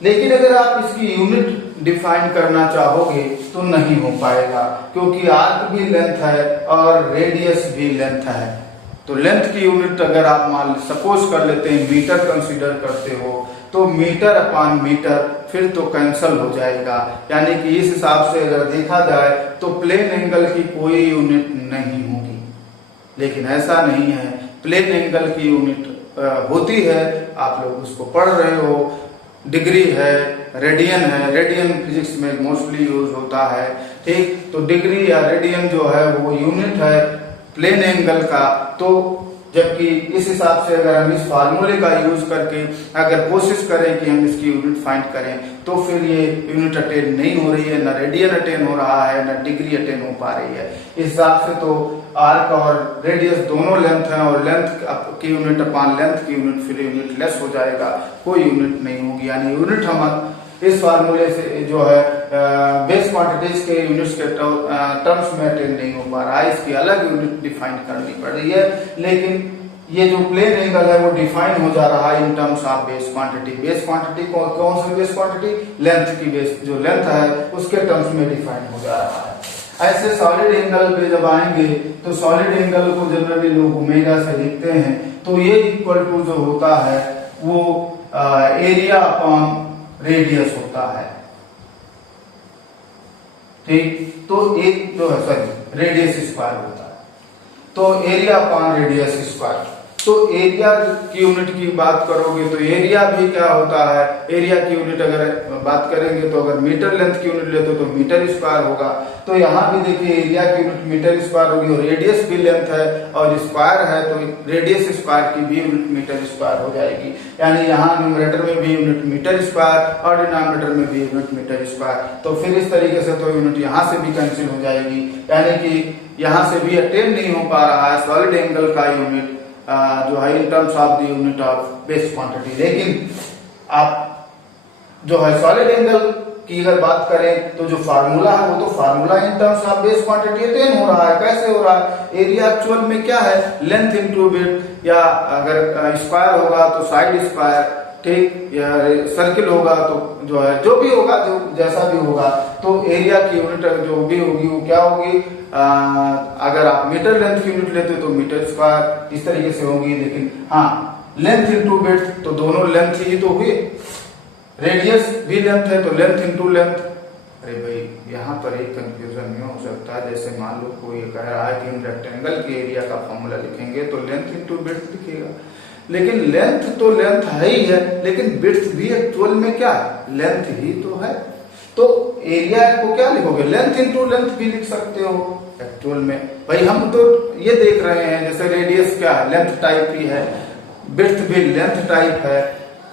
लेकिन अगर आप इसकी यूनिट डिफाइन करना चाहोगे तो नहीं हो पाएगा, क्योंकि आर्क भी लेंथ है और रेडियस भी लेंथ है। तो लेंथ की यूनिट अगर आप मान सपोज कर लेते हैं मीटर कंसीडर करते हो तो मीटर अपॉन मीटर फिर तो कैंसल हो जाएगा, यानी कि इस हिसाब से अगर देखा जाए तो प्लेन एंगल की कोई यूनिट नहीं होगी। लेकिन ऐसा नहीं है, प्लेन एंगल की यूनिट होती है, आप लोग उसको पढ़ रहे हो। डिग्री है, रेडियन है, रेडियन फिजिक्स में मोस्टली यूज होता है, ठीक। तो डिग्री या रेडियन जो है वो यूनिट है प्लेन एंगल का। तो जबकि इस हिसाब से अगर हम इस फार्मूले का यूज करके अगर कोशिश करें कि हम इसकी यूनिट फाइंड करें, तो फिर ये यूनिट अटेन नहीं हो रही है, ना रेडियन अटेन हो रहा है, ना डिग्री अटेन हो पा रही है। इस हिसाब से तो आर्क और रेडियस दोनों लेंथ है, और लेंथ की यूनिट अपान लेंथ की यूनिट फिर यूनिट लेस हो जाएगा, कोई यूनिट नहीं होगी। यानी यूनिट हम इस फार्मूले से जो है बेस क्वांटिटीज के यूनिट्स के टर्म्स में अटेन नहीं हो पा रहा है, इसकी अलग यूनिट डिफाइन करनी पड़ रही है। लेकिन ये जो प्लेन एंगल है वो डिफाइन हो जा रहा है in terms of base quantity. Base quantity कौन सी बेस क्वांटिटी? लेंथ की बेस, जो लेंथ है उसके टर्म्स में डिफाइन हो जा रहा है। ऐसे सॉलिड एंगल पे जब आएंगे तो सॉलिड एंगल को जनरली लोग ओमेगा से लिखते हैं, तो ये इक्वल टू जो होता है वो एरिया अपॉन रेडियस होता है, ठीक। तो एक जो है सॉरी रेडियस स्क्वायर होता है, तो एरिया अपॉन रेडियस स्क्वायर। तो एरिया की यूनिट की बात करोगे तो एरिया भी क्या होता है, एरिया की यूनिट अगर बात करेंगे तो अगर मीटर लेंथ की यूनिट लेते हो तो मीटर स्क्वायर होगा। तो यहाँ भी देखिए एरिया की यूनिट मीटर स्क्वायर होगी, और रेडियस भी लेंथ है और स्क्वायर है, तो रेडियस स्क्वायर की भी यूनिट मीटर स्क्वायर हो जाएगी। यानी यहाँ न्यूमरेटर में भी यूनिट मीटर स्क्वायर और डिनोमिनेटर में भी यूनिट मीटर स्क्वायर। तो फिर इस तरीके से तो यूनिट यहाँ से भी कैंसिल हो जाएगी, यानी कि यहाँ से भी अटेन नहीं हो पा रहा है सॉलिड एंगल का यूनिट जो है in terms of the unit of base quantity. लेकिन आप जो है सॉलिड एंगल की अगर बात करें तो जो फार्मूला है वो तो formula in terms of base quantity attain हो रहा है। कैसे हो रहा है? एरिया एक्चुअल में क्या है, लेंथ इनटू विड्थ, या अगर स्क्वायर होगा तो साइड स्क्वायर, ठीक, या सर्किल होगा तो जो है जो भी होगा, जो जैसा भी होगा, तो एरिया की यूनिट जो भी होगी वो क्या होगी, अगर आप मीटर लेंथ की यूनिट लेते हो तो मीटर स्क्वायर, इस तरीके से होगी। लेकिन हाँ, लेंथ इनटू विड्थ तो दोनों लेंथ ही तो हुए, रेडियस भी लेंथ है तो लेंथ इनटू लेंथ। अरे भाई यहाँ पर एक कंफ्यूजन नहीं हो सकता है, जैसे मान लो कोई कह रहा है कि हम रेक्टेंगल के एरिया का फॉर्मूला लिखेंगे तो लेंथ इनटू विड्थ लिखेगा, लेकिन लेंथ तो लेंथ है ही है, लेकिन विड्थ भी एक्चुअल में क्या है, लेंथ ही तो है। तो एरिया को क्या लिखोगे, लेंथ इनटू लेंथ भी लिख सकते हो एक्चुअल में। भाई हम तो ये देख रहे हैं जैसे रेडियस क्या है, लेंथ टाइप ही है, विड्थ भी लेंथ टाइप है,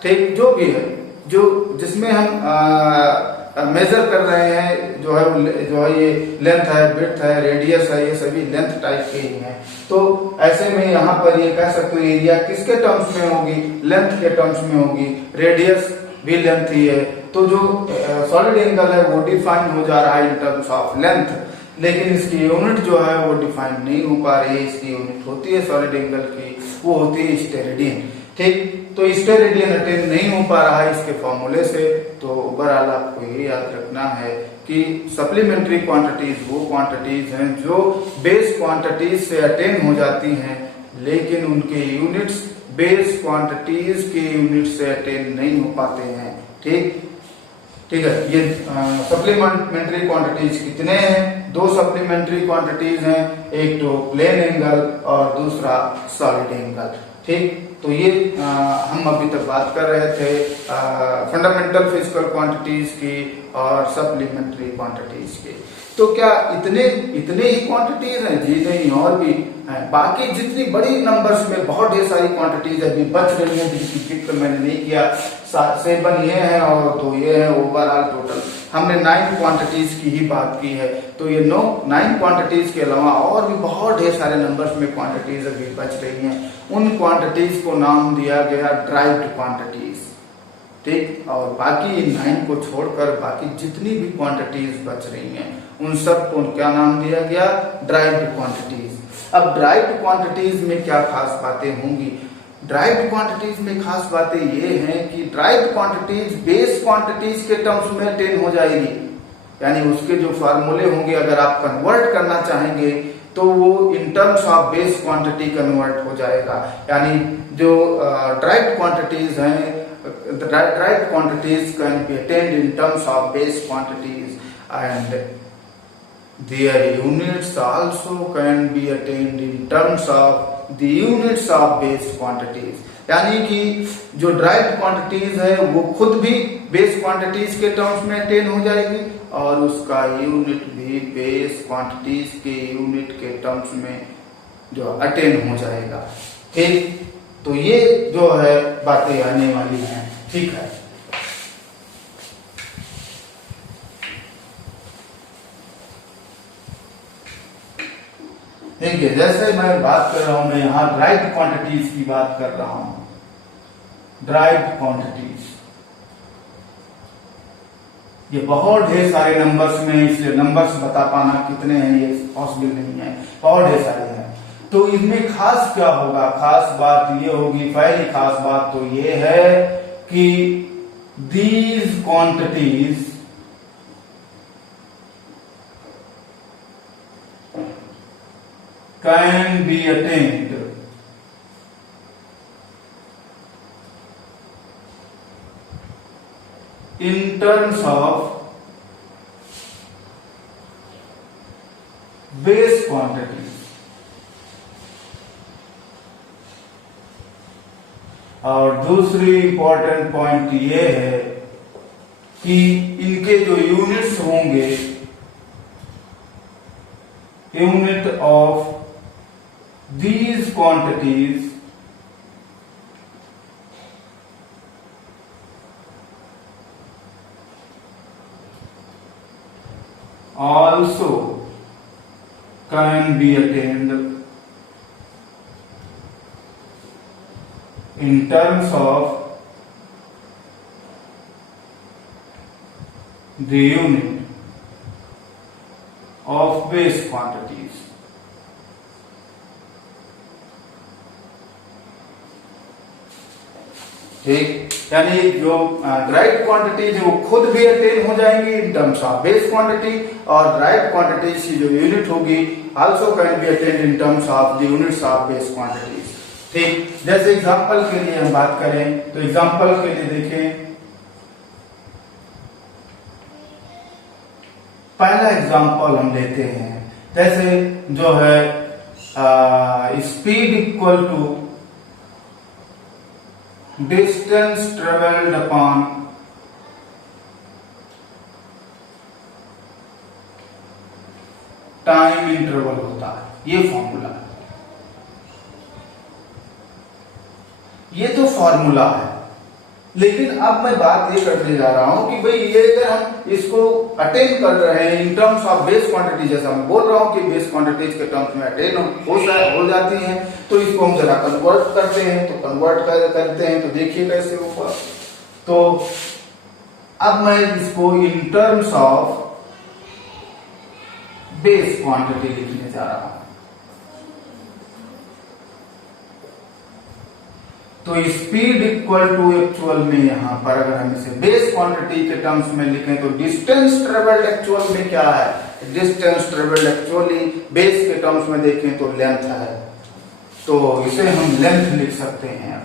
ठीक। जो भी है, जो जिसमें हम मेजर कर रहे हैं जो है ये लेंथ है, विड्थ है, रेडियस है, ये सभी लेंथ टाइप के ही हैं। तो ऐसे में यहाँ पर ये कह सकते हो एरिया किसके टर्म्स में होगी, लेंथ के टर्म्स में होगी, रेडियस भी लेंथ ही है। तो जो सॉलिड एंगल है वो डिफाइन हो जा रहा है इन टर्म्स ऑफ लेंथ, लेकिन इसकी यूनिट जो है वो डिफाइन नहीं हो पा रही है। इसकी यूनिट होती है सॉलिड एंगल की, वो होती है स्टेरेडियन, ठीक। तो स्टेरेडियन अटेन नहीं हो पा रहा है इसके फॉर्मूले से। तो ओवरऑल आपको ये याद रखना है कि सप्लीमेंट्री क्वांटिटीज वो क्वांटिटीज हैं जो बेस क्वांटिटीज से अटेन हो जाती हैं, लेकिन उनके यूनिट्स बेस क्वांटिटीज के यूनिट से अटेन नहीं हो पाते हैं, ठीक है। ये सप्लीमेंट्री क्वांटिटीज कितने हैं? दो सप्लीमेंट्री क्वांटिटीज हैं, एक तो प्लेन एंगल और दूसरा सॉलिड एंगल, ठीक। तो ये हम अभी तक बात कर रहे थे फंडामेंटल फिजिकल क्वांटिटीज की और सप्लीमेंट्री क्वांटिटीज की। तो क्या इतने ही क्वांटिटीज हैं? जी नहीं, और भी हैं। बाकी जितनी बड़ी नंबर्स में बहुत ढेर सारी क्वांटिटीज अभी बच रही हैं जिनकी जिक्र मैंने नहीं किया। 7 ये है और 2 ये है, ओवरऑल टोटल हमने 9 क्वांटिटीज की ही बात की है। तो ये 9 क्वांटिटीज के अलावा और भी बहुत ढेर सारे नंबर्स में क्वांटिटीज अभी बच रही हैं। उन क्वांटिटीज को नाम दिया गया ड्राइव्ड क्वांटिटीज, ठीक। और बाकी 9 को छोड़कर बाकी जितनी भी क्वांटिटीज बच रही हैं उन सब को क्या नाम दिया गया, ड्राइव्ड क्वांटिटीज। अब ड्राइव्ड क्वांटिटीज में क्या खास बातें होंगी? ड्राइव्ड क्वांटिटीज में खास बातें ये हैं कि ड्राइव्ड क्वांटिटीज बेस क्वांटिटीज के टर्म्स में अटेन हो जाएगी, यानी उसके जो फार्मूले होंगे अगर आप कन्वर्ट करना चाहेंगे तो वो इन terms of base quantity convert हो जाएगा। यानी जो ड्राइव्ड क्वांटिटीज हैं, derived quantities can be attained in terms of base quantities, and their units also can be attained in terms of the units of base quantities, यानी कि जो derived quantities है वो खुद भी बेस क्वांटिटीज के terms में अटेन हो जाएगी और उसका यूनिट भी बेस क्वांटिटीज के यूनिट के टर्म्स में जो अटेन हो जाएगा। ठीक, तो ये जो है बातें आने वाली हैं। ठीक है, देखिए जैसे मैं बात कर रहा हूं, मैं यहां ड्राइव्ड क्वांटिटीज की बात कर रहा हूं। ड्राइव्ड क्वांटिटीज ये बहुत ढेर सारे नंबर्स में, इसलिए नंबर्स बता पाना कितने हैं ये पॉसिबल नहीं है, बहुत ढेर सारे हैं। तो इनमें खास क्या होगा, खास बात ये होगी, पहली खास बात तो ये है कि these quantities can be attained in terms of base quantities, और दूसरी इंपॉर्टेंट पॉइंट ये है कि इनके जो यूनिट्स होंगे, unit of these quantities also can be attained in terms of the unit of base quantities। ठीक, यानी जो ड्राइव्ड क्वांटिटीज वो खुद भी अटेन हो जाएंगी इन टर्म्स ऑफ बेस क्वांटिटी, और ड्राइव्ड क्वांटिटीज की जो यूनिट होगी also can be attend in terms of the units of base quantities. ठीक, जैसे एग्जांपल के लिए हम बात करें तो एग्जांपल के लिए देखें, पहला एग्जांपल हम लेते हैं, जैसे जो है speed equal to distance traveled upon time interval होता है, ये फॉर्मूला है, ये तो फॉर्मूला है। लेकिन अब मैं बात ये करने जा रहा हूं कि भाई ये अगर हम इसको अटेन कर रहे हैं इन टर्म्स ऑफ बेस क्वांटिटी, जैसा मैं बोल रहा हूं कि बेस क्वांटिटीज के टर्म्स में अटेन हो जाती हैं, तो इसको हम जरा कन्वर्ट करते हैं। तो कन्वर्ट करते हैं तो देखिए कैसे होगा। तो अब मैं इसको इन टर्म्स ऑफ बेस क्वांटिटी लिखने जा रहा हूं। तो स्पीड इक्वल टू एक्चुअल में यहां पर अगर हम इसे बेस क्वांटिटी के टर्म्स में लिखें तो डिस्टेंस ट्रेवल्ड एक्चुअल में क्या है, डिस्टेंस ट्रेवल्ड एक्चुअली बेस के टर्म्स में देखें तो लेंथ है, तो इसे हम लेंथ लिख सकते हैं।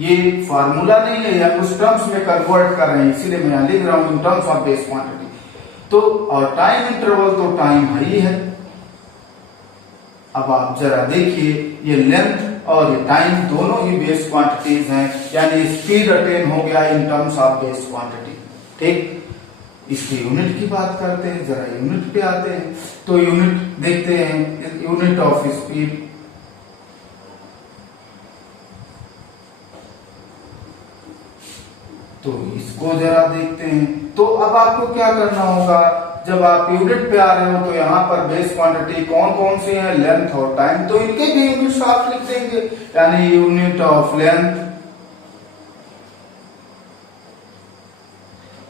ये फार्मूला नहीं है, हम उस टर्म्स में कन्वर्ट कर रहे हैं, इसीलिए मैं यहां लिख रहा हूं इन टर्म्स ऑफ बेस क्वांटिटी। तो और टाइम इंटरवल तो टाइम ही है। अब आप जरा देखिए, ये लेंथ और ये टाइम दोनों ही बेस क्वांटिटीज हैं, यानी स्पीड अटेन हो गया in terms of base quantity. ठीक, इसकी यूनिट की बात करते हैं, जरा यूनिट पे आते हैं। तो यूनिट देखते हैं, यूनिट ऑफ स्पीड, तो इसको जरा देखते हैं। तो अब आपको क्या करना होगा, जब आप यूनिट पे आ रहे हो तो यहाँ पर बेस क्वांटिटी कौन कौन सी है, लेंथ और टाइम, तो इनके भी यूनिट्स आप लिख देंगे, यानी unit of length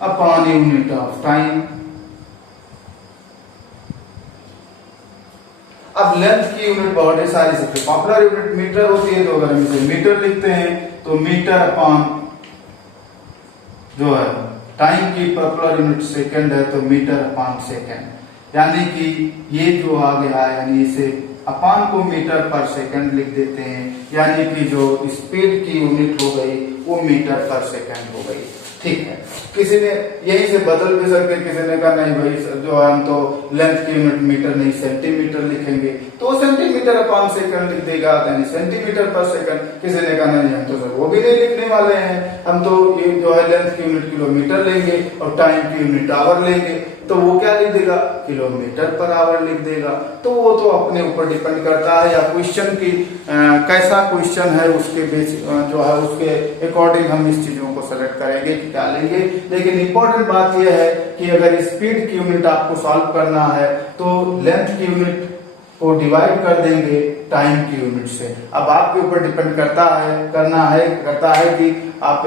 upon unit of time. अब लेंथ की यूनिट बहुत सारी, सबसे पॉपुलर यूनिट मीटर होती है, तो अगर हम इसे मीटर लिखते हैं तो मीटर अपॉन जो है टाइम की पॉपुलर यूनिट सेकंड है, तो मीटर अपॉन सेकंड, यानी कि ये जो आ गया, यानी इसे अपॉन को मीटर पर सेकंड लिख देते हैं, यानी कि जो स्पीड की यूनिट हो गई वो मीटर पर सेकंड हो गई। ठीक है, किसी ने यही से बदल भी सकते, किसी ने कहा नहीं भाई जो हम तो लेंथ की यूनिट मीटर नहीं सेंटीमीटर लिखेंगे, तो सेंटीमीटर अपॉन सेकंड लिख देगा, यानी सेंटीमीटर पर सेकंड। किसी ने कहा नहीं हम तो सर वो भी नहीं लिखने वाले हैं, हम तो ये जो है लेंथ की यूनिट किलोमीटर लेंगे और टाइम की यूनिट आवर लेंगे, तो वो क्या लिख देगा, किलोमीटर पर आवर लिख देगा। तो वो तो अपने ऊपर डिपेंड करता है, या क्वेश्चन की कैसा क्वेश्चन है उसके बेस जो है उसके अकॉर्डिंग हम इस चीजों को सेलेक्ट करेंगे कि क्या लेंगे। लेकिन इंपॉर्टेंट बात यह है कि अगर स्पीड की यूनिट आपको सॉल्व करना है तो लेंथ की यूनिट को डिवाइड कर देंगे टाइम की यूनिट से। अब आपके ऊपर डिपेंड करता है कि आप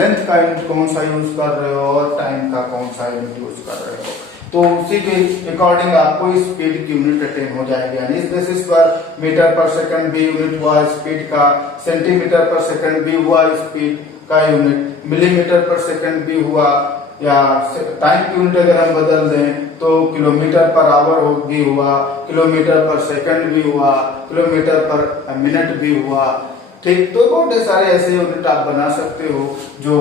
लेंथ का यूनिट कौन सा यूज कर रहे हो और टाइम का कौन सा यूनिट यूज कर रहे हो, तो उसी के अकॉर्डिंग आपको स्पीड की यूनिट अटेन हो जाएगी। यानी इस बेसिस पर मीटर पर सेकंड भी यूनिट हुआ स्पीड का, सेंटीमीटर पर सेकंड भी हुआ स्पीड का यूनिट, मिलीमीटर पर सेकंड भी हुआ, या टाइम की यूनिट अगर हम बदल दें तो किलोमीटर पर आवर भी हुआ, किलोमीटर पर सेकंड भी हुआ, किलोमीटर पर मिनट भी हुआ। ठीक, तो बहुत सारे ऐसे यूनिट आप बना सकते हो जो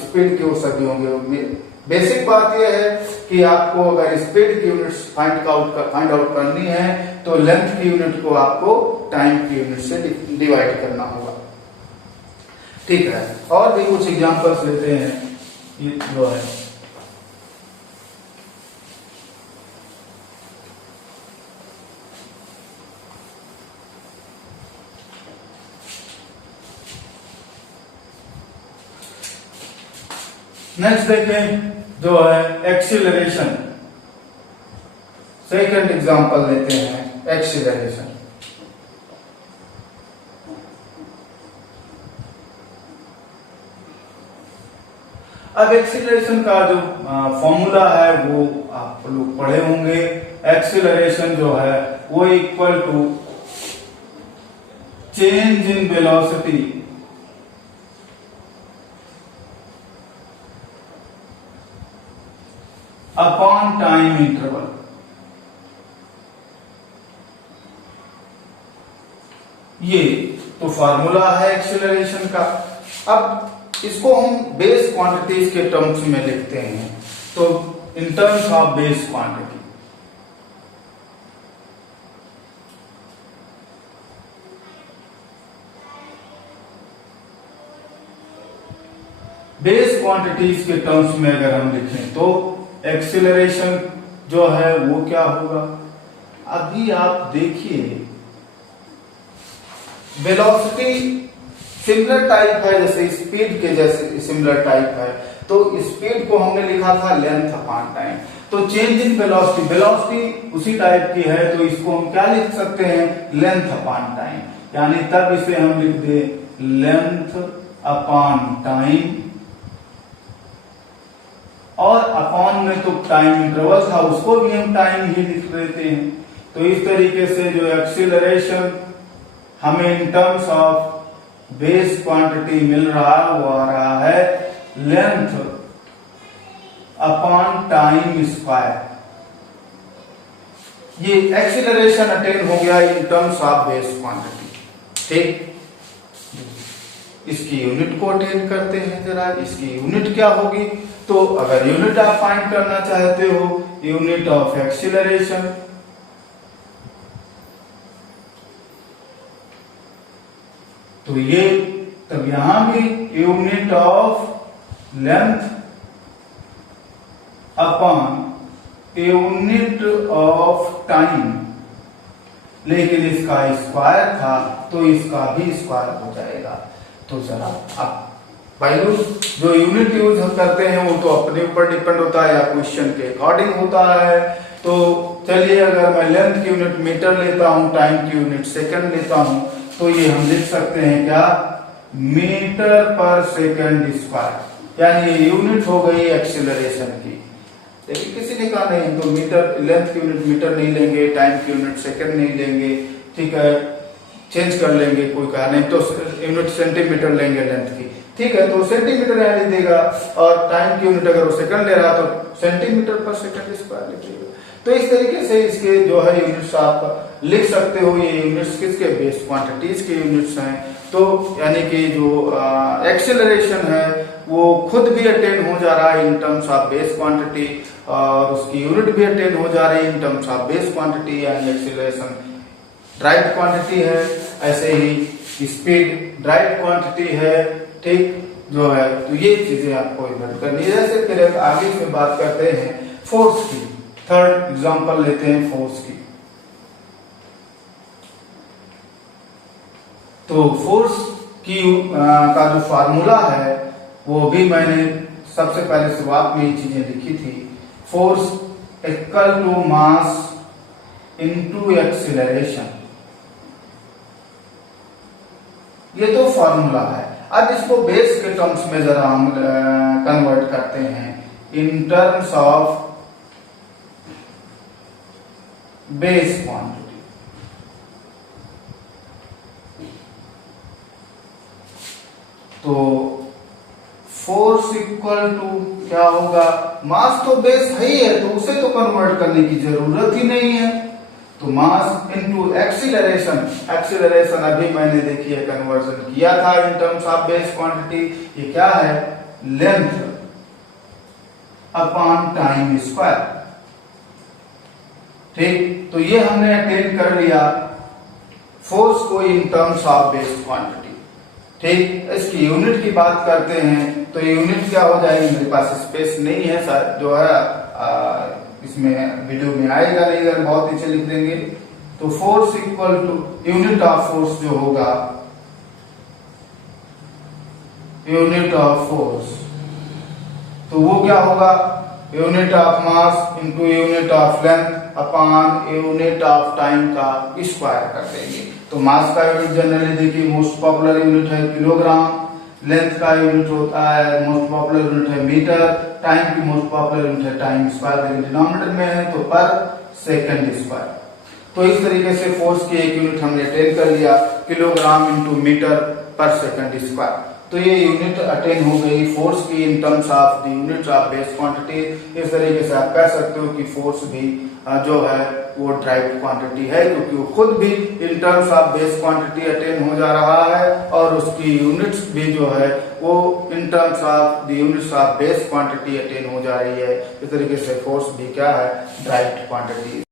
स्पीड के वो सभी होंगे। बेसिक बात यह है कि आपको अगर स्पीड की यूनिट फाइंड आउट करनी है तो लेंथ की यूनिट को आपको टाइम की यूनिट से डिवाइड करना होगा। ठीक है, और भी कुछ एग्जांपल्स लेते हैं। ये जो है नेक्स्ट देखें जो है एक्सीलरेशन। सेकंड एग्जांपल लेते हैं एक्सीलरेशन। अब एक्सीलरेशन का जो फॉर्मूला है वो आप लोग पढ़े होंगे। एक्सीलरेशन जो है वो equal to change in velocity upon time interval. ये तो फार्मूला है एक्सीलरेशन का। अब इसको हम बेस क्वांटिटीज के टर्म्स में लिखते हैं, तो इन terms of base quantity base quantities के टर्म्स में अगर हम लिखें तो एक्सीलरेशन जो है वो क्या होगा। अभी आप देखिए वेलोसिटी सिमिलर टाइप है, जैसे स्पीड के जैसे सिमिलर टाइप है, तो स्पीड को हमने लिखा था लेंथ अपॉन टाइम। तो चेंज इन वेलोसिटी, वेलोसिटी उसी टाइप की है, तो इसको हम क्या लिख सकते हैं, लेंथ अपॉन टाइम। यानी तब इसे हम लिख दे लेंथ अपॉन टाइम, और अपॉन में तो टाइम इंटरवल था उसको भी हम टाइम ही लिख देते हैं। तो इस तरीके से जो एक्सीलरेशन हमें in terms of base quantity मिल रहा वो आ रहा है लेंथ अपॉन टाइम स्क्वायर। ये एक्सीलरेशन अटेन हो गया in terms of base quantity. ठीक, इसकी यूनिट को अटेन करते हैं जरा। इसकी यूनिट क्या होगी, तो अगर यूनिट आप फाइंड करना चाहते हो यूनिट ऑफ एक्सीलरेशन, तो ये तब यहां भी unit of length upon unit of time, लेकिन इसका स्क्वायर था तो इसका भी स्क्वायर हो जाएगा। तो जरा अब वैल्यू जो यूनिट यूज हम करते हैं वो तो अपने ऊपर डिपेंड होता है या क्वेश्चन के अकॉर्डिंग होता है। तो चलिए अगर मैं लेंथ की यूनिट मीटर लेता हूं, टाइम की यूनिट सेकंड लेता हूं, तो ये हम लिख सकते हैं क्या, मीटर पर सेकंड स्क्वायर। यानी ये यूनिट हो गई एक्सीलरेशन की। लेकिन किसी ने कहा नहीं तो मीटर लेंथ की यूनिट मीटर नहीं लेंगे, टाइम की यूनिट सेकंड नहीं लेंगे, ठीक है चेंज कर लेंगे, कोई कहा नहीं तो यूनिट सेंटीमीटर लेंगे लेंथ की। ठीक है, तो सेंटीमीटर यहाँ लिख देगा, और टाइम की यूनिट अगर वो सेकंड ले रहा तो सेंटीमीटर पर सेकंड स्क्वायर लिखिएगा। तो इस तरीके से इसके जो है यूनिट्स आप लिख सकते हो। ये यूनिट्स किसके, बेस क्वांटिटीज के यूनिट्स हैं। तो यानी कि जो एक्सेलरेशन है वो खुद भी अटेन हो जा रहा है in terms of base quantity, और उसकी यूनिट भी अटेन हो जा रही है in terms of base quantity, यानी एक्सेलरेशन ड्राइव्ड क्वांटिटी है। ऐसे ही स्पीड ड्राइव्ड क्वांटिटी है, ठीक जो है। तो ये चीजें आपको इधर करनी है। जैसे फिर आगे से बात करते हैं फोर्स की। थर्ड एग्जांपल लेते हैं फोर्स की। तो फोर्स की का जो फार्मूला है वो भी मैंने सबसे पहले शुरुआत में ये चीजें लिखी थी। Force equal to mass into acceleration, ये तो फॉर्मूला है। अब इसको बेस के टर्म्स में जरा हम कन्वर्ट करते हैं इन टर्म्स ऑफ बेस क्वांटिटी। तो फोर्स इक्वल टू क्या होगा, मास तो बेस है ही है तो उसे तो कन्वर्ट करने की जरूरत ही नहीं है। तो मास इनटू एक्सीलरेशन, एक्सीलरेशन अभी मैंने देखिए कन्वर्जन किया था इन टर्म्स ऑफ बेस क्वांटिटी। ये क्या है, लेंथ अपॉन टाइम स्क्वायर, ठीक। तो ये हमने अटेन कर लिया फोर्स को इन टर्म्स ऑफ बेस क्वांटिटी, ठीक। इसकी यूनिट की बात करते हैं तो यूनिट क्या हो जाएगी, मेरे पास स्पेस नहीं है सर, जो है इसमें वीडियो में आएगा नहीं, अगर बहुत नीचे लिख देंगे। तो force equal to unit of force जो होगा, यूनिट ऑफ फोर्स, तो वो क्या होगा, unit of mass into unit of length upon unit of time का स्क्वायर कर देंगे। तो मास का यूनिट जनरली देखिए मोस्ट पॉपुलर यूनिट है किलोग्राम, लेंथ का यूनिट होता है मोस्ट पॉपुलर यूनिट है मीटर, टाइम की मोस्ट पॉपुलर यूनिट है टाइम स्क्वायर, लेकिन डिनोमिनेटर में है तो पर सेकंड स्क्वायर। तो इस तरीके से फोर्स की एक यूनिट हमने अटेन कर लिया, किलोग्राम इंटू मीटर पर सेकंड स्क्वायर। तो ये यूनिट अटेन हो गई फोर्स की इन terms of the unit of base quantity. इस तरीके से आप कह सकते हो कि फोर्स भी जो है वो ड्राइव्ड क्वांटिटी है, क्योंकि वो खुद भी इन terms of base quantity attain हो जा रहा है और उसकी यूनिट्स भी जो है वो इन terms of the units of base quantity attain हो जा रही है। इस तरीके से फोर्स भी क्या है, ड्राइव्ड क्वांटिटी।